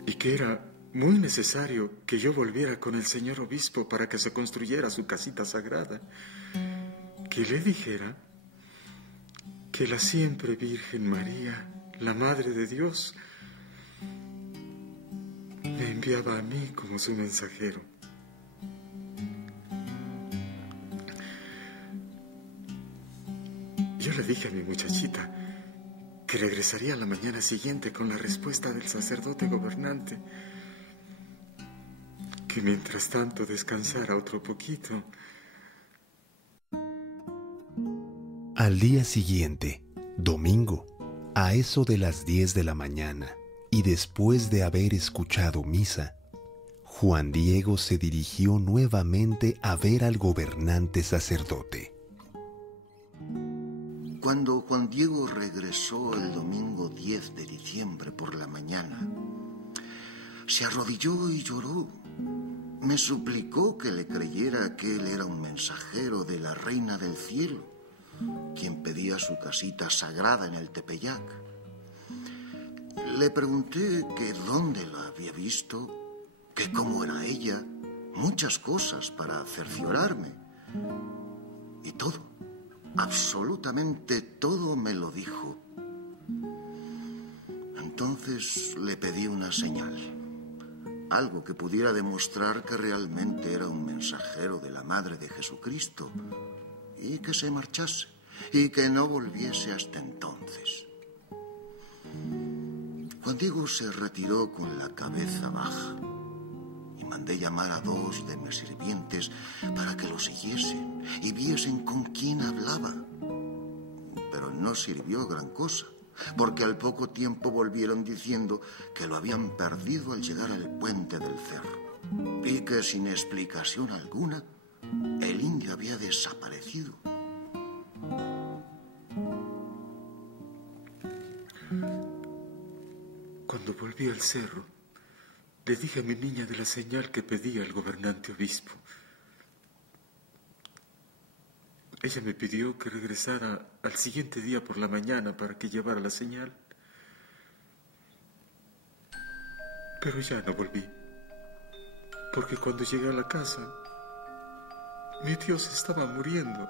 y que era muy necesario que yo volviera con el señor obispo para que se construyera su casita sagrada, que le dijera que la siempre Virgen María, la Madre de Dios, me enviaba a mí como su mensajero. Yo le dije a mi muchachita que regresaría la mañana siguiente con la respuesta del sacerdote gobernante, que mientras tanto descansara otro poquito. Al día siguiente, domingo, a eso de las 10 de la mañana, y después de haber escuchado misa, Juan Diego se dirigió nuevamente a ver al gobernante sacerdote. Cuando Juan Diego regresó el domingo 10 de diciembre por la mañana, se arrodilló y lloró. Me suplicó que le creyera que él era un mensajero de la Reina del Cielo, quien pedía su casita sagrada en el Tepeyac. Le pregunté que dónde la había visto, que cómo era ella, muchas cosas para cerciorarme. Y todo, absolutamente todo me lo dijo. Entonces le pedí una señal, algo que pudiera demostrar que realmente era un mensajero de la Madre de Jesucristo, y que se marchase, y que no volviese hasta entonces. Juan Diego se retiró con la cabeza baja, y mandé llamar a 2 de mis sirvientes para que lo siguiesen y viesen con quién hablaba. Pero no sirvió gran cosa, porque al poco tiempo volvieron diciendo que lo habían perdido al llegar al puente del cerro, y que sin explicación alguna había desaparecido. Cuando volví al cerro, le dije a mi niña de la señal que pedía el gobernante obispo. Ella me pidió que regresara al siguiente día por la mañana para que llevara la señal. Pero ya no volví, porque cuando llegué a la casa, mi tío se estaba muriendo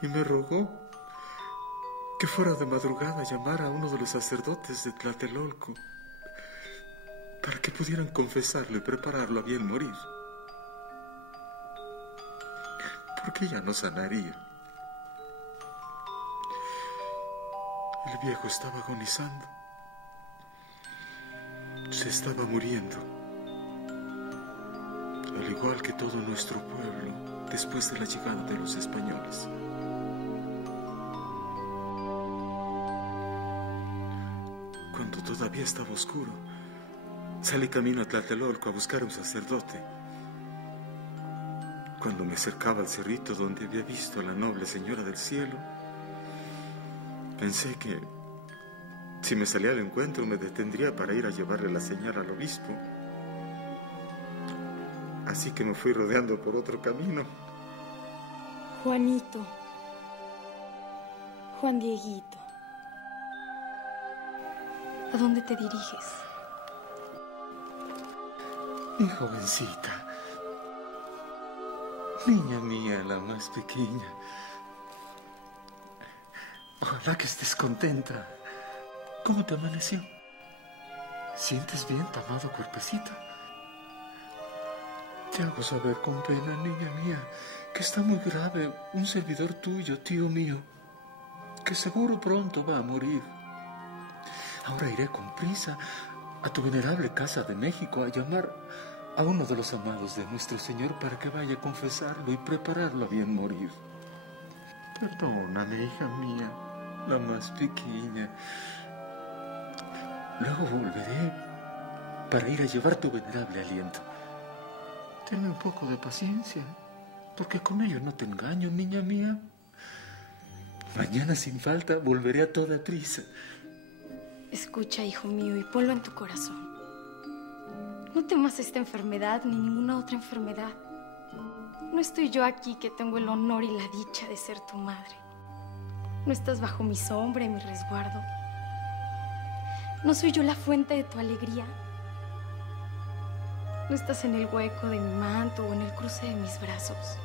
y me rogó que fuera de madrugada a llamar a uno de los sacerdotes de Tlatelolco para que pudieran confesarlo y prepararlo a bien morir, porque ya no sanaría. El viejo estaba agonizando, se estaba muriendo, al igual que todo nuestro pueblo después de la llegada de los españoles. Cuando todavía estaba oscuro, salí camino a Tlatelolco a buscar a un sacerdote. Cuando me acercaba al cerrito donde había visto a la noble señora del cielo, pensé que si me salía al encuentro me detendría para ir a llevarle la señal al obispo. Así que me fui rodeando por otro camino. Juanito, Juan Dieguito, ¿a dónde te diriges? Mi jovencita, niña mía, la más pequeña. Ojalá que estés contenta. ¿Cómo te amaneció? ¿Sientes bien tu amado cuerpecito? Te hago saber con pena, niña mía, que está muy grave un servidor tuyo, tío mío, que seguro pronto va a morir. Ahora iré con prisa a tu venerable casa de México a llamar a uno de los amados de nuestro Señor para que vaya a confesarlo y prepararlo a bien morir. Perdóname, hija mía, la más pequeña. Luego volveré para ir a llevar tu venerable aliento. Tenme un poco de paciencia, porque con ello no te engaño, niña mía. Mañana sin falta volveré a toda prisa. Escucha, hijo mío, y ponlo en tu corazón. No temas esta enfermedad ni ninguna otra enfermedad. No estoy yo aquí que tengo el honor y la dicha de ser tu madre. No estás bajo mi sombra y mi resguardo. ¿No soy yo la fuente de tu alegría? ¿No estás en el hueco de mi manto o en el cruce de mis brazos?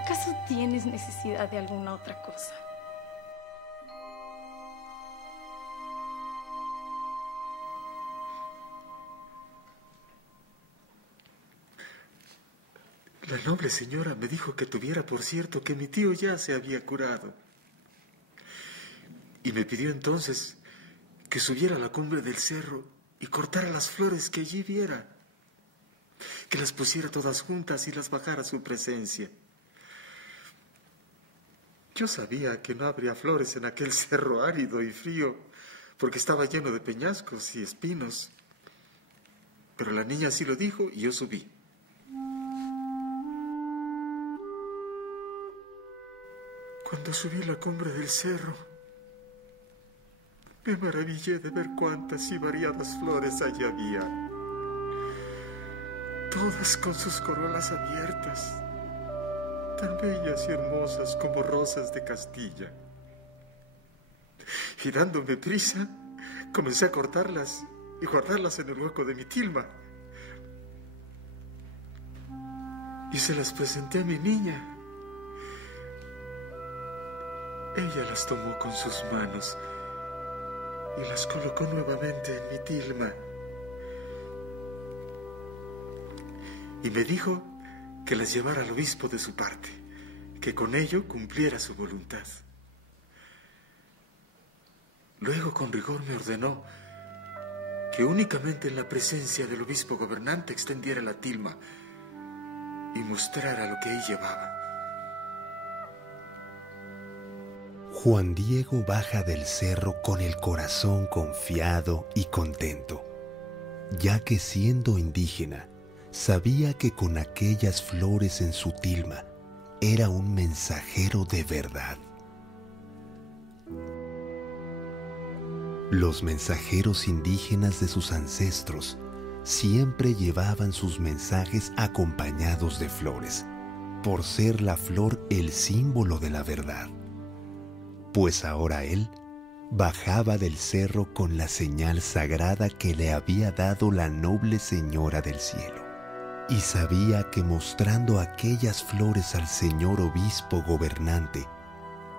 ¿Acaso tienes necesidad de alguna otra cosa? La noble señora me dijo que tuviera por cierto que mi tío ya se había curado. Y me pidió entonces que subiera a la cumbre del cerro y cortara las flores que allí viera, que las pusiera todas juntas y las bajara a su presencia. Yo sabía que no habría flores en aquel cerro árido y frío, porque estaba lleno de peñascos y espinos. Pero la niña sí lo dijo y yo subí. Cuando subí a la cumbre del cerro, me maravillé de ver cuántas y variadas flores allí había, todas con sus corolas abiertas, tan bellas y hermosas como rosas de Castilla. Y dándome prisa, comencé a cortarlas y guardarlas en el hueco de mi tilma. Y se las presenté a mi niña. Ella las tomó con sus manos y las colocó nuevamente en mi tilma. Y me dijo que las llevara al obispo de su parte, que con ello cumpliera su voluntad. Luego con rigor me ordenó que únicamente en la presencia del obispo gobernante extendiera la tilma y mostrara lo que ahí llevaba. Juan Diego baja del cerro con el corazón confiado y contento, ya que siendo indígena, sabía que con aquellas flores en su tilma era un mensajero de verdad. Los mensajeros indígenas de sus ancestros siempre llevaban sus mensajes acompañados de flores, por ser la flor el símbolo de la verdad. Pues ahora él bajaba del cerro con la señal sagrada que le había dado la noble Señora del Cielo, y sabía que mostrando aquellas flores al señor obispo gobernante,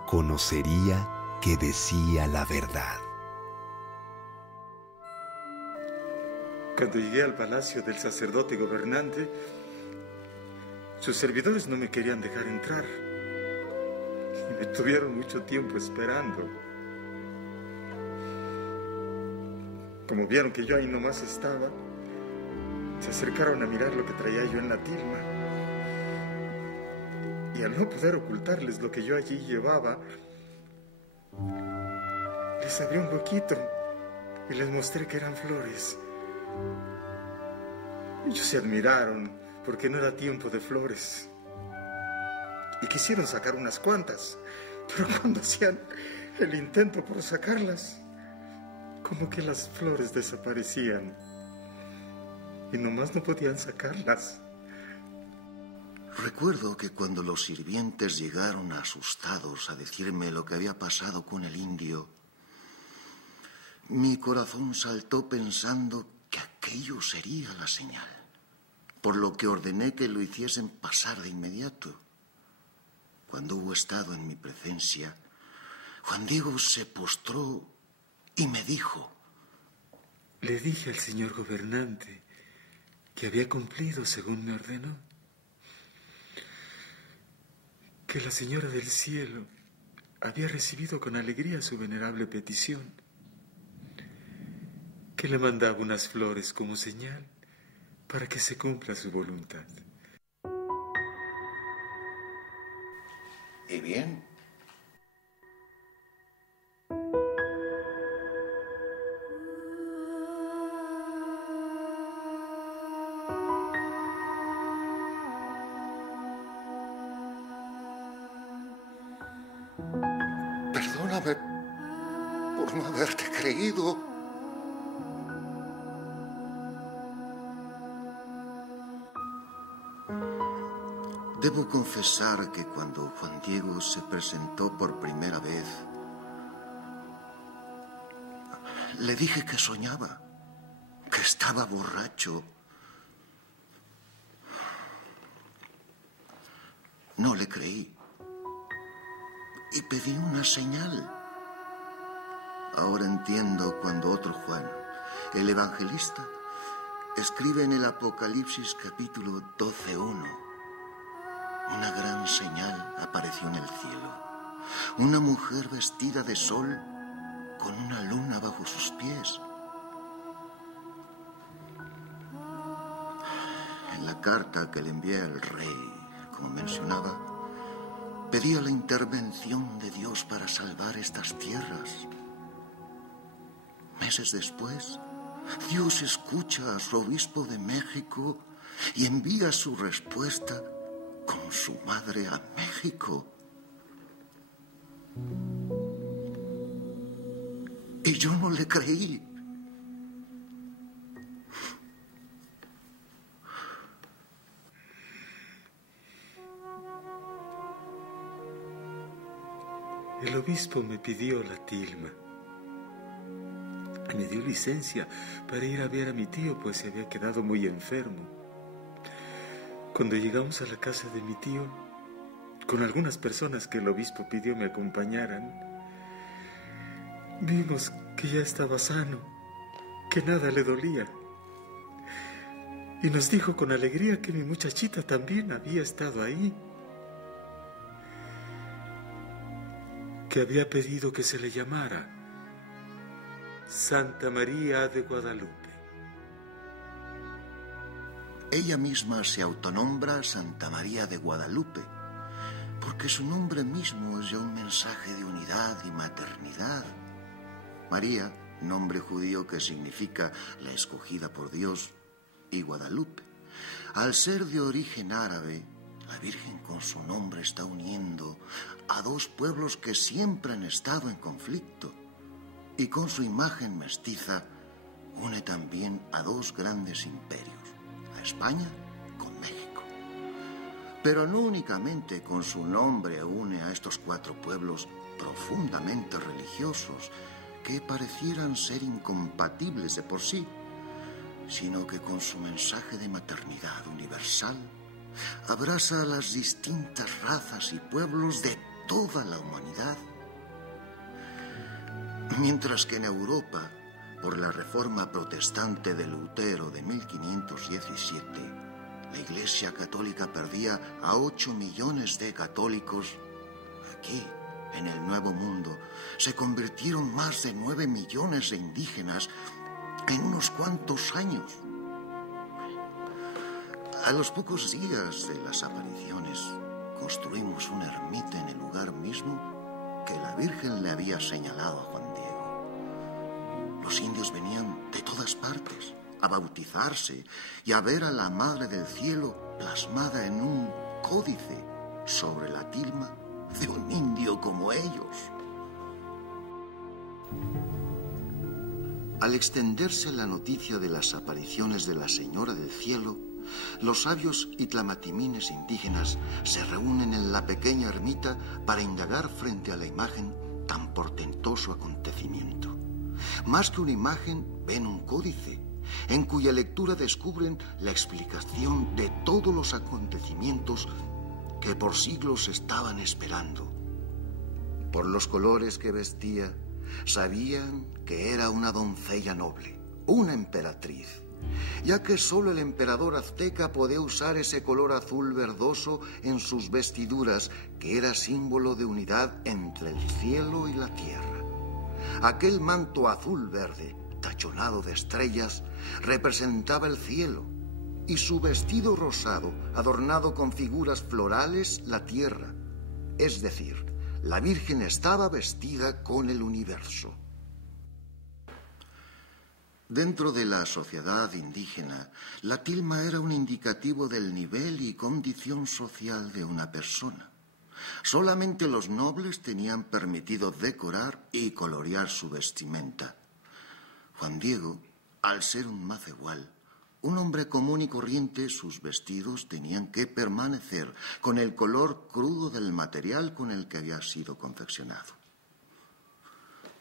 conocería que decía la verdad. Cuando llegué al palacio del sacerdote gobernante, sus servidores no me querían dejar entrar y me tuvieron mucho tiempo esperando. Como vieron que yo ahí nomás estaba, se acercaron a mirar lo que traía yo en la tilma. Y al no poder ocultarles lo que yo allí llevaba, les abrí un huequito y les mostré que eran flores. Ellos se admiraron porque no era tiempo de flores y quisieron sacar unas cuantas, pero cuando hacían el intento por sacarlas, como que las flores desaparecían y nomás no podían sacarlas. Recuerdo que cuando los sirvientes llegaron asustados a decirme lo que había pasado con el indio, mi corazón saltó pensando que aquello sería la señal, por lo que ordené que lo hiciesen pasar de inmediato. Cuando hubo estado en mi presencia, Juan Diego se postró y me dijo: Le dije al señor gobernante que había cumplido según me ordenó, que la Señora del Cielo había recibido con alegría su venerable petición, que le mandaba unas flores como señal para que se cumpla su voluntad. ¿Y bien? Perdóname por no haberte creído. Debo confesar que cuando Juan Diego se presentó por primera vez, le dije que soñaba, que estaba borracho. No le creí y pedí una señal. Ahora entiendo cuando otro Juan, el evangelista, escribe en el Apocalipsis capítulo 12:1. Una gran señal apareció en el cielo. Una mujer vestida de sol con una luna bajo sus pies. En la carta que le envié al rey, como mencionaba, pedía la intervención de Dios para salvar estas tierras. Meses después, Dios escucha a su obispo de México y envía su respuesta con su madre a México. Y yo no le creí. El obispo me pidió la tilma y me dio licencia para ir a ver a mi tío, pues se había quedado muy enfermo. Cuando llegamos a la casa de mi tío, con algunas personas que el obispo pidió me acompañaran, vimos que ya estaba sano, que nada le dolía. Y nos dijo con alegría que mi muchachita también había estado ahí, que había pedido que se le llamara Santa María de Guadalupe. Ella misma se autonombra Santa María de Guadalupe, porque su nombre mismo es ya un mensaje de unidad y maternidad. María, nombre judío que significa la escogida por Dios, y Guadalupe, Al ser de origen árabe, la Virgen con su nombre está uniendo a dos pueblos que siempre han estado en conflicto, y con su imagen mestiza une también a dos grandes imperios, a España con México. Pero no únicamente con su nombre une a estos cuatro pueblos profundamente religiosos que parecieran ser incompatibles de por sí, sino que con su mensaje de maternidad universal abraza a las distintas razas y pueblos de toda la humanidad. Mientras que en Europa, por la reforma protestante de Lutero de 1517, la Iglesia Católica perdía a 8 millones de católicos, aquí, en el Nuevo Mundo, se convirtieron más de 9 millones de indígenas en unos cuantos años. A los pocos días de las apariciones, construimos una ermita en el lugar mismo que la Virgen le había señalado a Juan Diego. Los indios venían de todas partes a bautizarse y a ver a la Madre del Cielo plasmada en un códice sobre la tilma de un indio como ellos. Al extenderse la noticia de las apariciones de la Señora del Cielo, los sabios y tlamatimines indígenas se reúnen en la pequeña ermita para indagar frente a la imagen tan portentoso acontecimiento. Más que una imagen, ven un códice, en cuya lectura descubren la explicación de todos los acontecimientos que por siglos estaban esperando. Por los colores que vestía, sabían que era una doncella noble, una emperatriz, ya que solo el emperador azteca podía usar ese color azul verdoso en sus vestiduras, que era símbolo de unidad entre el cielo y la tierra. Aquel manto azul verde, tachonado de estrellas, representaba el cielo, y su vestido rosado, adornado con figuras florales, la tierra. Es decir, la Virgen estaba vestida con el universo. Dentro de la sociedad indígena, la tilma era un indicativo del nivel y condición social de una persona. Solamente los nobles tenían permitido decorar y colorear su vestimenta. Juan Diego, al ser un macehual, un hombre común y corriente, sus vestidos tenían que permanecer con el color crudo del material con el que había sido confeccionado.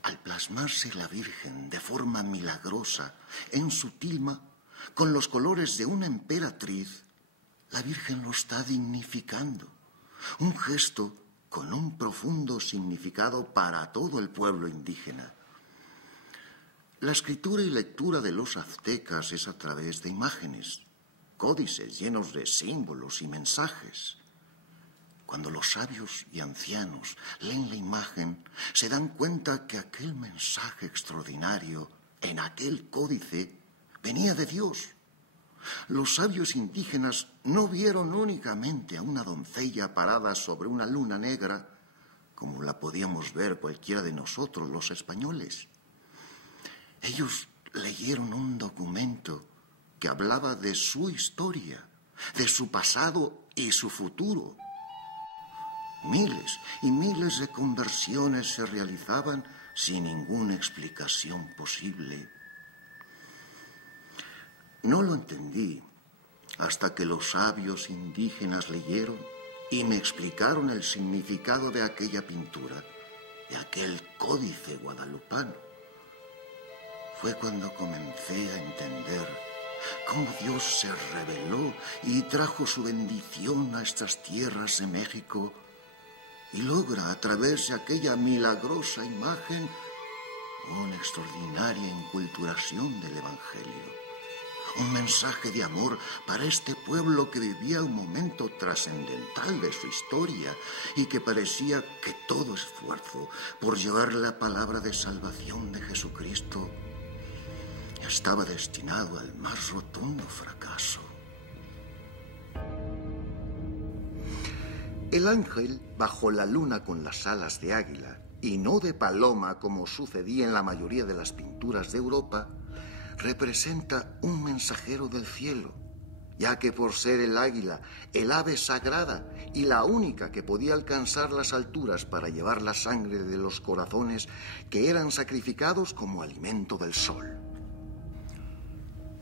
Al plasmarse la Virgen de forma milagrosa en su tilma, con los colores de una emperatriz, la Virgen lo está dignificando. Un gesto con un profundo significado para todo el pueblo indígena. La escritura y lectura de los aztecas es a través de imágenes, códices llenos de símbolos y mensajes. Cuando los sabios y ancianos leen la imagen, se dan cuenta que aquel mensaje extraordinario en aquel códice venía de Dios. Los sabios indígenas no vieron únicamente a una doncella parada sobre una luna negra, como la podíamos ver cualquiera de nosotros los españoles. Ellos leyeron un documento que hablaba de su historia, de su pasado y su futuro. Miles y miles de conversiones se realizaban sin ninguna explicación posible. No lo entendí hasta que los sabios indígenas leyeron y me explicaron el significado de aquella pintura, de aquel códice guadalupano. Fue cuando comencé a entender cómo Dios se reveló y trajo su bendición a estas tierras de México y logra a través de aquella milagrosa imagen una extraordinaria inculturación del Evangelio. Un mensaje de amor para este pueblo que vivía un momento trascendental de su historia y que parecía que todo esfuerzo por llevar la palabra de salvación de Jesucristo estaba destinado al más rotundo fracaso. El ángel bajó la luna con las alas de águila y no de paloma como sucedía en la mayoría de las pinturas de Europa, representa un mensajero del cielo, ya que por ser el águila, el ave sagrada y la única que podía alcanzar las alturas para llevar la sangre de los corazones que eran sacrificados como alimento del sol.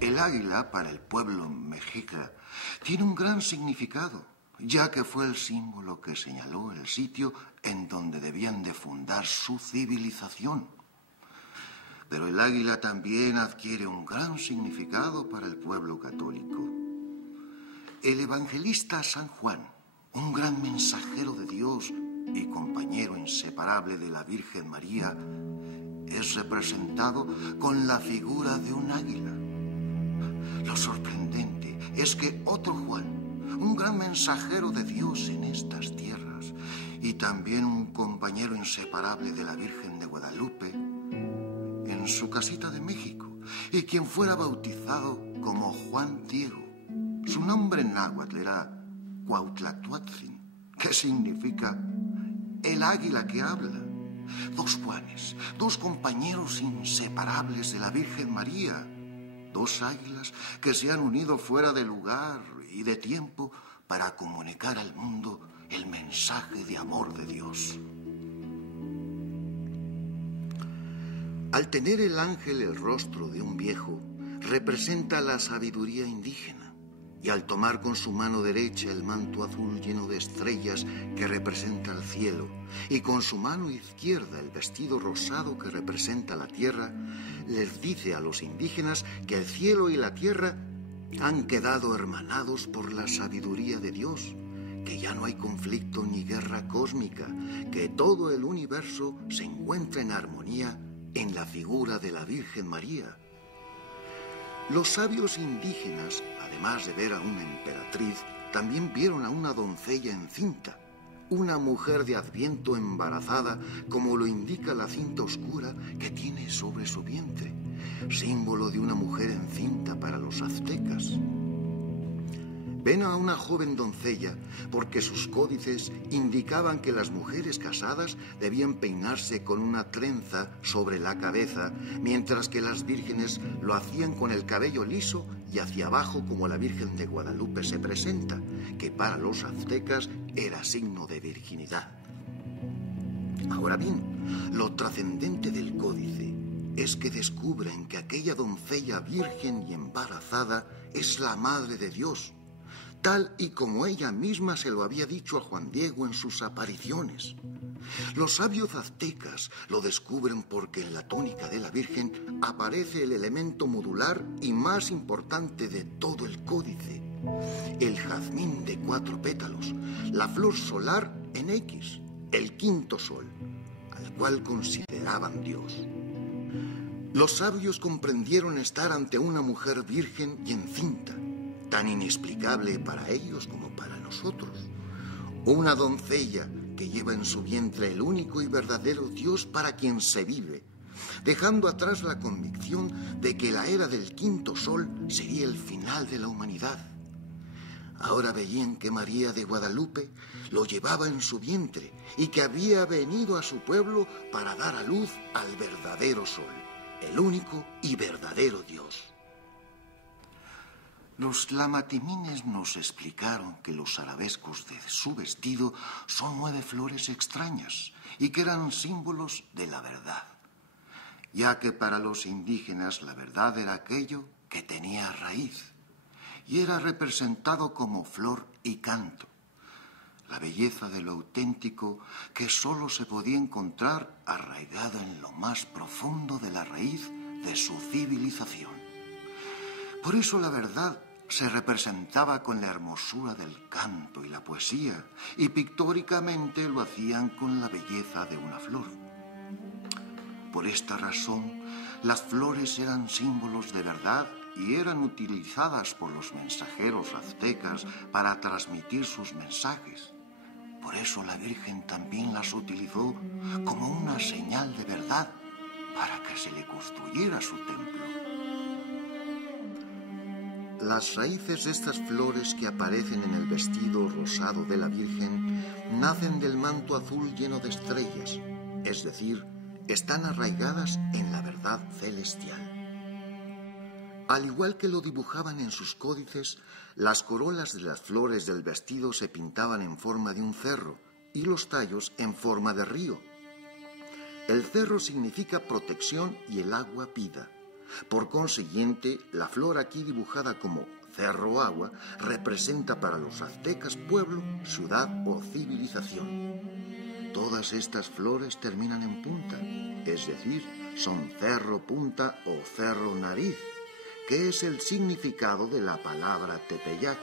El águila, para el pueblo mexica, tiene un gran significado, ya que fue el símbolo que señaló el sitio en donde debían de fundar su civilización. Pero el águila también adquiere un gran significado para el pueblo católico. El evangelista San Juan, un gran mensajero de Dios y compañero inseparable de la Virgen María, es representado con la figura de un águila. Lo sorprendente es que otro Juan, un gran mensajero de Dios en estas tierras y también un compañero inseparable de la Virgen de Guadalupe, en su casita de México, y quien fuera bautizado como Juan Diego. Su nombre en náhuatl era Cuauhtlatoatzin, que significa el águila que habla. Dos Juanes, dos compañeros inseparables de la Virgen María, dos águilas que se han unido fuera de lugar y de tiempo para comunicar al mundo el mensaje de amor de Dios. Al tener el ángel el rostro de un viejo, representa la sabiduría indígena. Y al tomar con su mano derecha el manto azul lleno de estrellas que representa el cielo, y con su mano izquierda el vestido rosado que representa la tierra, les dice a los indígenas que el cielo y la tierra han quedado hermanados por la sabiduría de Dios, que ya no hay conflicto ni guerra cósmica, que todo el universo se encuentra en armonía en la figura de la Virgen María. Los sabios indígenas, además de ver a una emperatriz, también vieron a una doncella encinta, una mujer de Adviento embarazada, como lo indica la cinta oscura que tiene sobre su vientre, símbolo de una mujer encinta para los aztecas. Ven a una joven doncella porque sus códices indicaban que las mujeres casadas debían peinarse con una trenza sobre la cabeza, mientras que las vírgenes lo hacían con el cabello liso y hacia abajo, como la Virgen de Guadalupe se presenta, que para los aztecas era signo de virginidad. Ahora bien, lo trascendente del códice es que descubren que aquella doncella virgen y embarazada es la Madre de Dios, tal y como ella misma se lo había dicho a Juan Diego en sus apariciones. Los sabios aztecas lo descubren porque en la túnica de la Virgen aparece el elemento modular y más importante de todo el códice, el jazmín de 4 pétalos, la flor solar en X, el quinto sol, al cual consideraban Dios. Los sabios comprendieron estar ante una mujer virgen y encinta, tan inexplicable para ellos como para nosotros. Una doncella que lleva en su vientre el único y verdadero Dios para quien se vive, dejando atrás la convicción de que la era del quinto sol sería el final de la humanidad. Ahora veían que María de Guadalupe lo llevaba en su vientre y que había venido a su pueblo para dar a luz al verdadero sol, el único y verdadero Dios. Los tlamatimines nos explicaron que los arabescos de su vestido son 9 flores extrañas y que eran símbolos de la verdad, ya que para los indígenas la verdad era aquello que tenía raíz y era representado como flor y canto, la belleza de lo auténtico que solo se podía encontrar arraigado en lo más profundo de la raíz de su civilización. Por eso la verdad se representaba con la hermosura del canto y la poesía, y pictóricamente lo hacían con la belleza de una flor. Por esta razón, las flores eran símbolos de verdad y eran utilizadas por los mensajeros aztecas para transmitir sus mensajes. Por eso la Virgen también las utilizó como una señal de verdad para que se le construyera su templo. Las raíces de estas flores que aparecen en el vestido rosado de la Virgen nacen del manto azul lleno de estrellas, es decir, están arraigadas en la verdad celestial. Al igual que lo dibujaban en sus códices, las corolas de las flores del vestido se pintaban en forma de un cerro y los tallos en forma de río. El cerro significa protección y el agua vida. Por consiguiente, la flor aquí dibujada como cerro agua representa para los aztecas pueblo, ciudad o civilización. Todas estas flores terminan en punta, es decir, son cerro punta o cerro nariz, que es el significado de la palabra Tepeyac.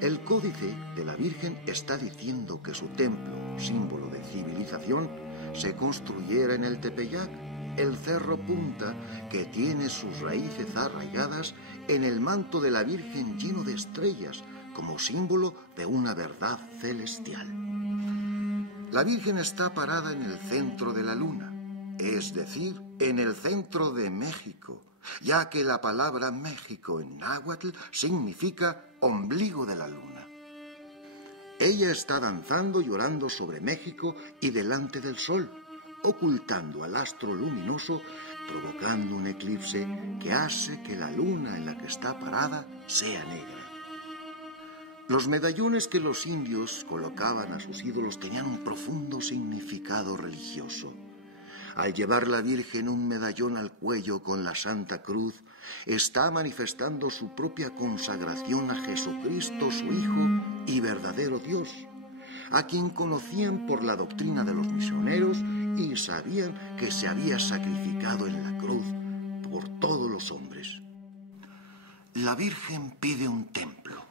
El códice de la Virgen está diciendo que su templo, símbolo de civilización, se construyera en el Tepeyac, el cerro punta que tiene sus raíces arraigadas en el manto de la Virgen lleno de estrellas, como símbolo de una verdad celestial. La Virgen está parada en el centro de la luna, es decir, en el centro de México, ya que la palabra México en náhuatl significa ombligo de la luna. Ella está danzando y orando sobre México y delante del sol, ocultando al astro luminoso, provocando un eclipse que hace que la luna en la que está parada sea negra. Los medallones que los indios colocaban a sus ídolos tenían un profundo significado religioso. Al llevar la Virgen un medallón al cuello con la Santa Cruz, está manifestando su propia consagración a Jesucristo, su Hijo y verdadero Dios, a quien conocían por la doctrina de los misioneros y sabían que se había sacrificado en la cruz por todos los hombres. La Virgen pide un templo,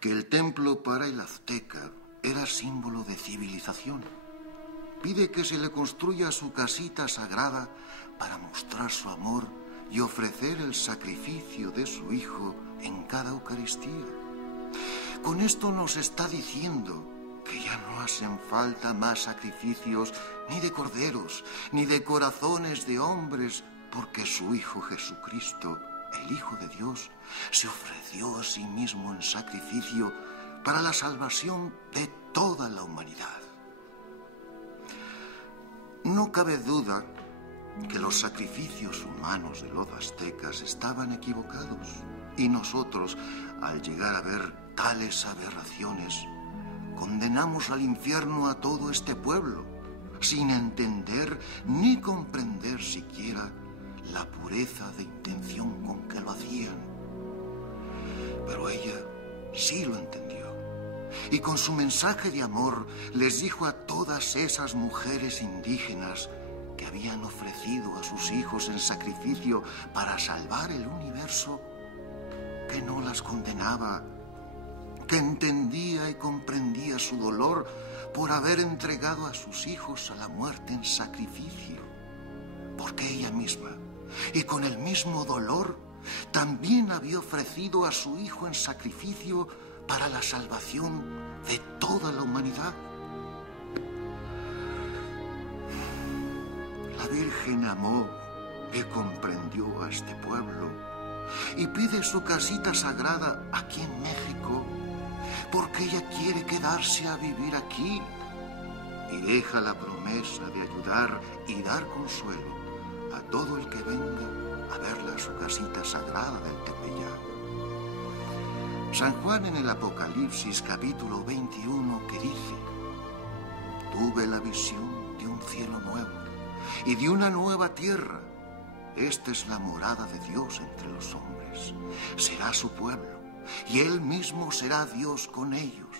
que el templo para el azteca era símbolo de civilización. Pide que se le construya su casita sagrada para mostrar su amor y ofrecer el sacrificio de su Hijo en cada Eucaristía. Con esto nos está diciendo que ya no hacen falta más sacrificios ni de corderos, ni de corazones de hombres, porque su Hijo Jesucristo, el Hijo de Dios, se ofreció a sí mismo en sacrificio para la salvación de toda la humanidad. No cabe duda que los sacrificios humanos de los aztecas estaban equivocados y nosotros, al llegar a ver tales aberraciones, condenamos al infierno a todo este pueblo, sin entender ni comprender siquiera la pureza de intención con que lo hacían. Pero ella sí lo entendió. Y con su mensaje de amor les dijo a todas esas mujeres indígenas que habían ofrecido a sus hijos en sacrificio para salvar el universo, que no las condenaba, que entendía y comprendía su dolor por haber entregado a sus hijos a la muerte en sacrificio, porque ella misma, y con el mismo dolor, también había ofrecido a su hijo en sacrificio para la salvación de toda la humanidad. La Virgen amó y comprendió a este pueblo y pide su casita sagrada aquí en México porque ella quiere quedarse a vivir aquí y deja la promesa de ayudar y dar consuelo a todo el que venga a verla a su casita sagrada del Tepeyac. San Juan en el Apocalipsis capítulo 21 que dice: tuve la visión de un cielo nuevo y de una nueva tierra. Esta es la morada de Dios entre los hombres. Será su pueblo y Él mismo será Dios con ellos.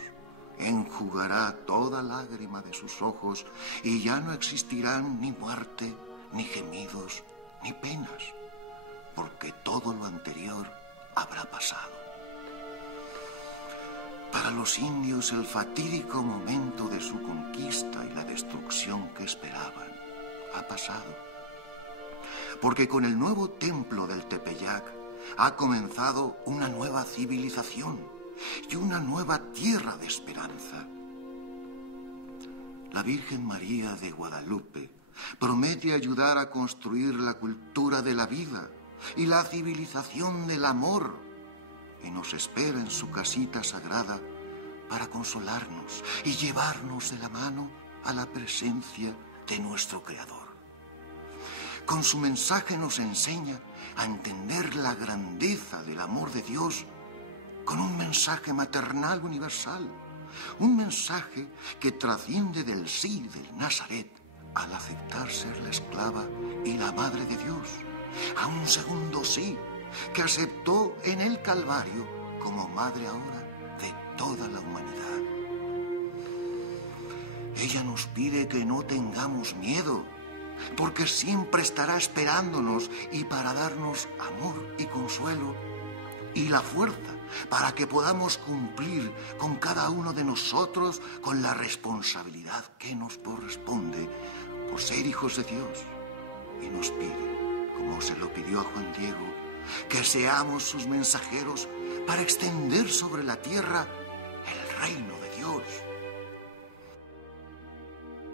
Enjugará toda lágrima de sus ojos y ya no existirán ni muerte, ni gemidos, ni penas, porque todo lo anterior habrá pasado. Para los indios el fatídico momento de su conquista y la destrucción que esperaban ha pasado. Porque con el nuevo templo del Tepeyac ha comenzado una nueva civilización y una nueva tierra de esperanza. La Virgen María de Guadalupe promete ayudar a construir la cultura de la vida y la civilización del amor, y nos espera en su casita sagrada para consolarnos y llevarnos de la mano a la presencia de nuestro Creador. con su mensaje nos enseña a entender la grandeza del amor de Dios con un mensaje maternal universal, un mensaje que trasciende del sí del Nazaret al aceptar ser la esclava y la madre de Dios, a un segundo sí que aceptó en el Calvario como madre ahora de toda la humanidad. Ella nos pide que no tengamos miedo, porque siempre estará esperándonos y para darnos amor y consuelo y la fuerza para que podamos cumplir con cada uno de nosotros con la responsabilidad que nos corresponde por ser hijos de Dios. Y nos pide, como se lo pidió a Juan Diego, que seamos sus mensajeros para extender sobre la tierra el reino de Dios.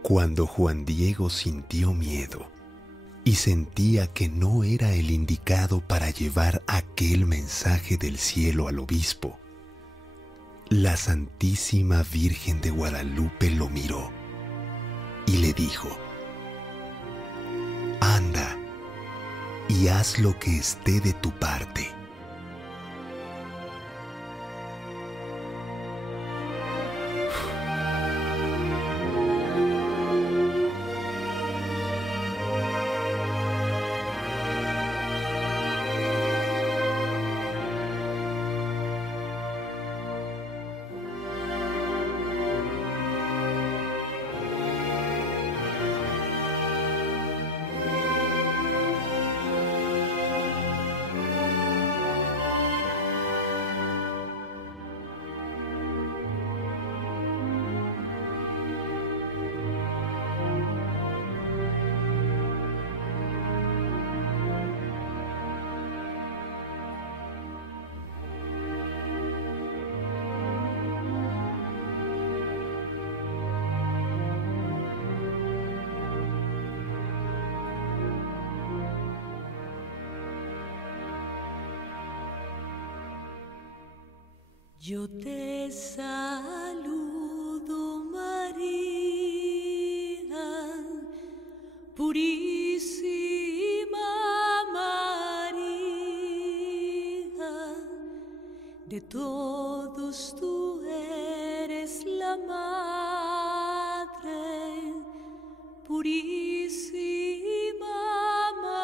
Cuando Juan Diego sintió miedo y sentía que no era el indicado para llevar aquel mensaje del cielo al obispo, la Santísima Virgen de Guadalupe lo miró y le dijo: anda y haz lo que esté de tu parte. Yo te saludo, María, purísima María, de todos tú eres la madre, purísima María.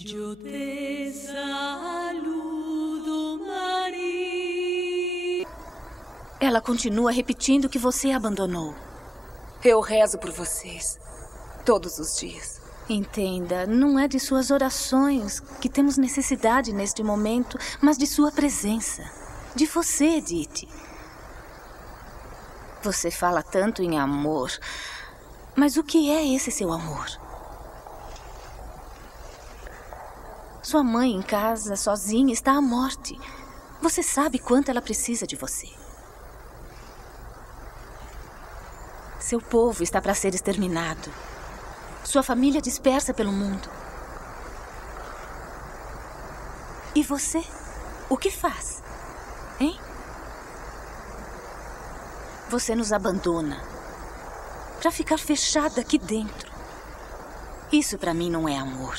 Yo te saludo, Maria. Ela continua repetindo que você abandonou. Eu rezo por vocês, todos os dias. Entenda, não é de suas orações que temos necessidade neste momento, mas de sua presença. De você, Edith. Você fala tanto em amor, mas o que é esse seu amor? Sua mãe em casa, sozinha, está à morte. Você sabe quanto ela precisa de você. Seu povo está para ser exterminado. Sua família dispersa pelo mundo. E você? O que faz? Hein? Você nos abandona para ficar fechada aqui dentro. Isso para mim não é amor.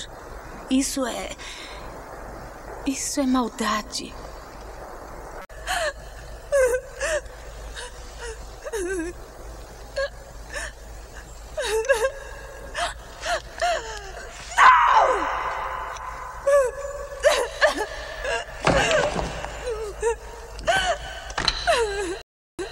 Isso é maldade.